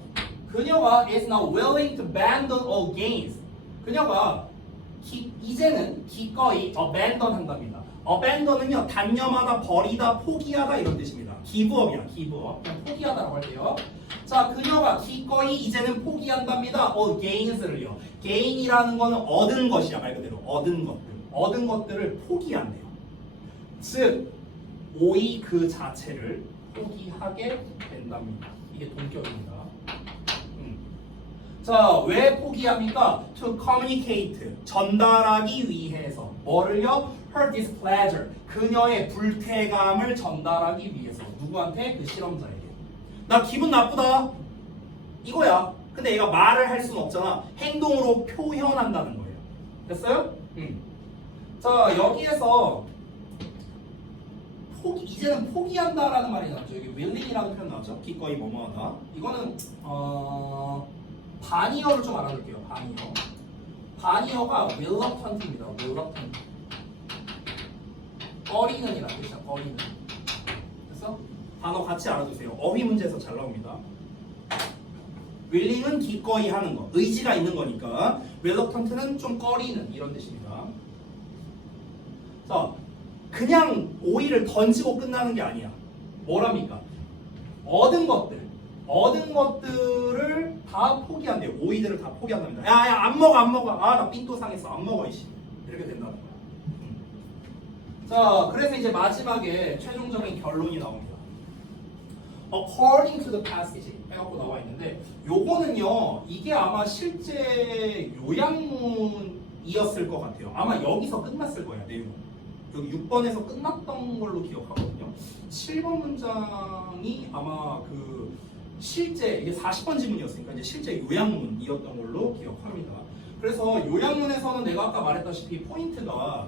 그녀가 is now willing to abandon all gains. 그녀가 이제는 기꺼이 abandon 한답니다. abandon은요 단념하다, 버리다, 포기하다 이런 뜻입니다. give up이야, give up. 그냥 포기하다라고 할게요. 자, 그녀가 기꺼이 이제는 포기한답니다. all gains를요. gain이라는 거는 얻은 것이야, 말 그대로 얻은 것들을 포기한대요. 즉 오이 그 자체를 포기하게 된답니다. 이게 동격입니다. 자, 왜 포기합니까? To communicate, 전달하기 위해서. 뭐를요? Her displeasure, 그녀의 불쾌감을 전달하기 위해서. 누구한테? 그 실험자에게. 나 기분 나쁘다. 이거야. 근데 얘가 말을 할 수는 없잖아. 행동으로 표현한다는 거예요. 됐어요? 자, 여기에서 이제는 포기한다라는 말이 나왔죠. 여기 willing이라는 표현 나왔죠. 기꺼이 뭐뭐하다. 이거는 반이어를 좀 알아둘게요. 단어가 reluctant입니다. reluctant. 꺼리는이란 뜻이야. 꺼리는. 그래서 단어 같이 알아두세요. 어휘 문제에서 잘 나옵니다. willing은 기꺼이 하는 거, 의지가 있는 거니까 reluctant는 좀 꺼리는 이런 뜻입니다. 자, 그냥 오이를 던지고 끝나는 게 아니야. 뭐랍니까? 얻은 것들을 다 포기한대요. 오이들을 다 포기한답니다. 야야 안 먹어 안 먹어. 아 나 삔또 상했어 안 먹어 이씨. 이렇게 된다는 거야. 자, 그래서 이제 마지막에 최종적인 결론이 나옵니다. According to the passage 해갖고 나와 있는데 요거는요 이게 아마 실제 요약문이었을 것 같아요. 아마 여기서 끝났을 거예요 내용. 여기 6번에서 끝났던 걸로 기억하거든요. 7번 문장이 아마 그 실제 이게 40번 지문이었으니까 이제 실제 요약문이었던 걸로 기억합니다. 그래서 요약문에서는 내가 아까 말했다시피 포인트가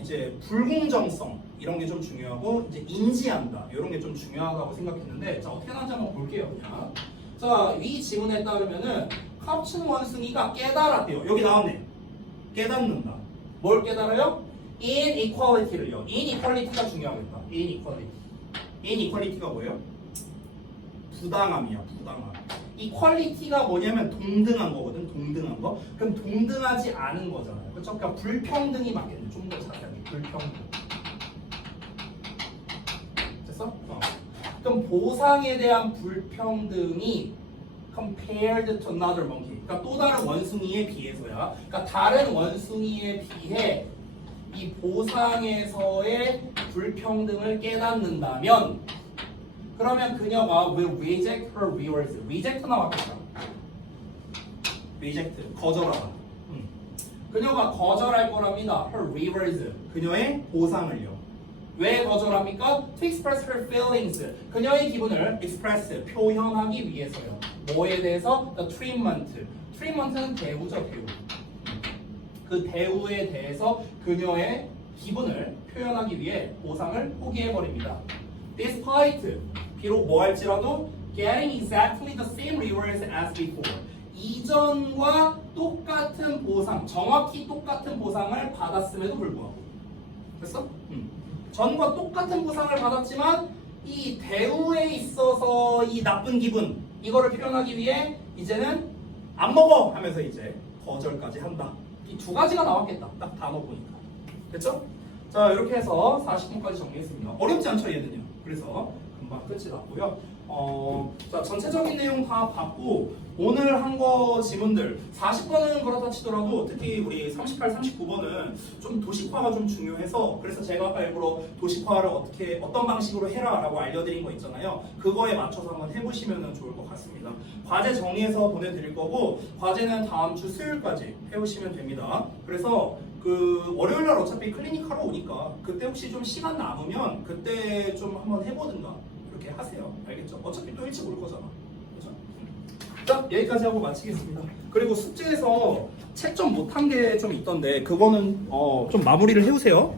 이제 불공정성 이런 게 좀 중요하고 이제 인지한다 이런 게 좀 중요하다고 생각했는데 자 어떻게 나왔는지 한번 볼게요 그냥. 자, 이 지문에 따르면은 캅슨 원숭이가 깨달았대요. 여기 나왔네. 깨닫는다. 뭘 깨달아요? inequality를요. inequality가 중요하겠다. inequality가 뭐예요? 부당함이야. 부당함. equality가 뭐냐면 동등한 거거든. 동등한 거. 그럼 동등하지 않은 거잖아요. 그렇죠? 그러니까 불평등이 맞겠네. 좀 더 자세하게 불평등. 됐어? 그럼 보상에 대한 불평등이 compared to another monkey. 그러니까 또 다른 원숭이에 비해서야. 그러니까 다른 원숭이에 비해 이 보상에서의 불평등을 깨닫는다면 그러면 그녀가 will reject her rewards. reject 나왔겠다. reject 거절하다. 그녀가 거절할 거랍니다. her rewards. 그녀의 보상을요. 왜 거절합니까? to express her feelings. 그녀의 기분을 express 표현하기 위해서요. 뭐에 대해서? the treatment. treatment는 대우죠, 대우. 그 대우에 대해서 그녀의 기분을 표현하기 위해 보상을 포기해버립니다. Despite 비록 뭐 할지라도 getting exactly the same rewards as before. 이전과 똑같은 보상, 정확히 똑같은 보상을 받았음에도 불구하고. 됐어? 전과 똑같은 보상을 받았지만 이 대우에 있어서 이 나쁜 기분 이거를 표현하기 위해 이제는 안 먹어 하면서 이제 거절까지 한다. 이 두 가지가 나왔겠다. 딱 단어 보니까. 됐죠? 자, 이렇게 해서 40분까지 정리했습니다. 어렵지 않죠, 얘는요. 그래서 금방 끝이 났고요. 자, 전체적인 내용 다 봤고 오늘 한 거 지문들 40번은 그렇다 치더라도 특히 우리 38, 39번은 좀 도식화가 좀 중요해서 그래서 제가 아까 일부러 도식화를 어떤 방식으로 해라 라고 알려드린 거 있잖아요. 그거에 맞춰서 한번 해보시면 좋을 것 같습니다. 과제 정리해서 보내드릴 거고 과제는 다음 주 수요일까지 해오시면 됩니다. 그래서 그 월요일날 어차피 클리닉 하러 오니까 그때 혹시 좀 시간 남으면 그때 좀 한번 해보든가 이렇게 하세요. 알겠죠? 어차피 또 일찍 올 거잖아. 그렇죠? 자, 여기까지 하고 마치겠습니다. 그리고 숙제에서 채점 못한 게 좀 있던데 그거는 좀 마무리를 해오세요.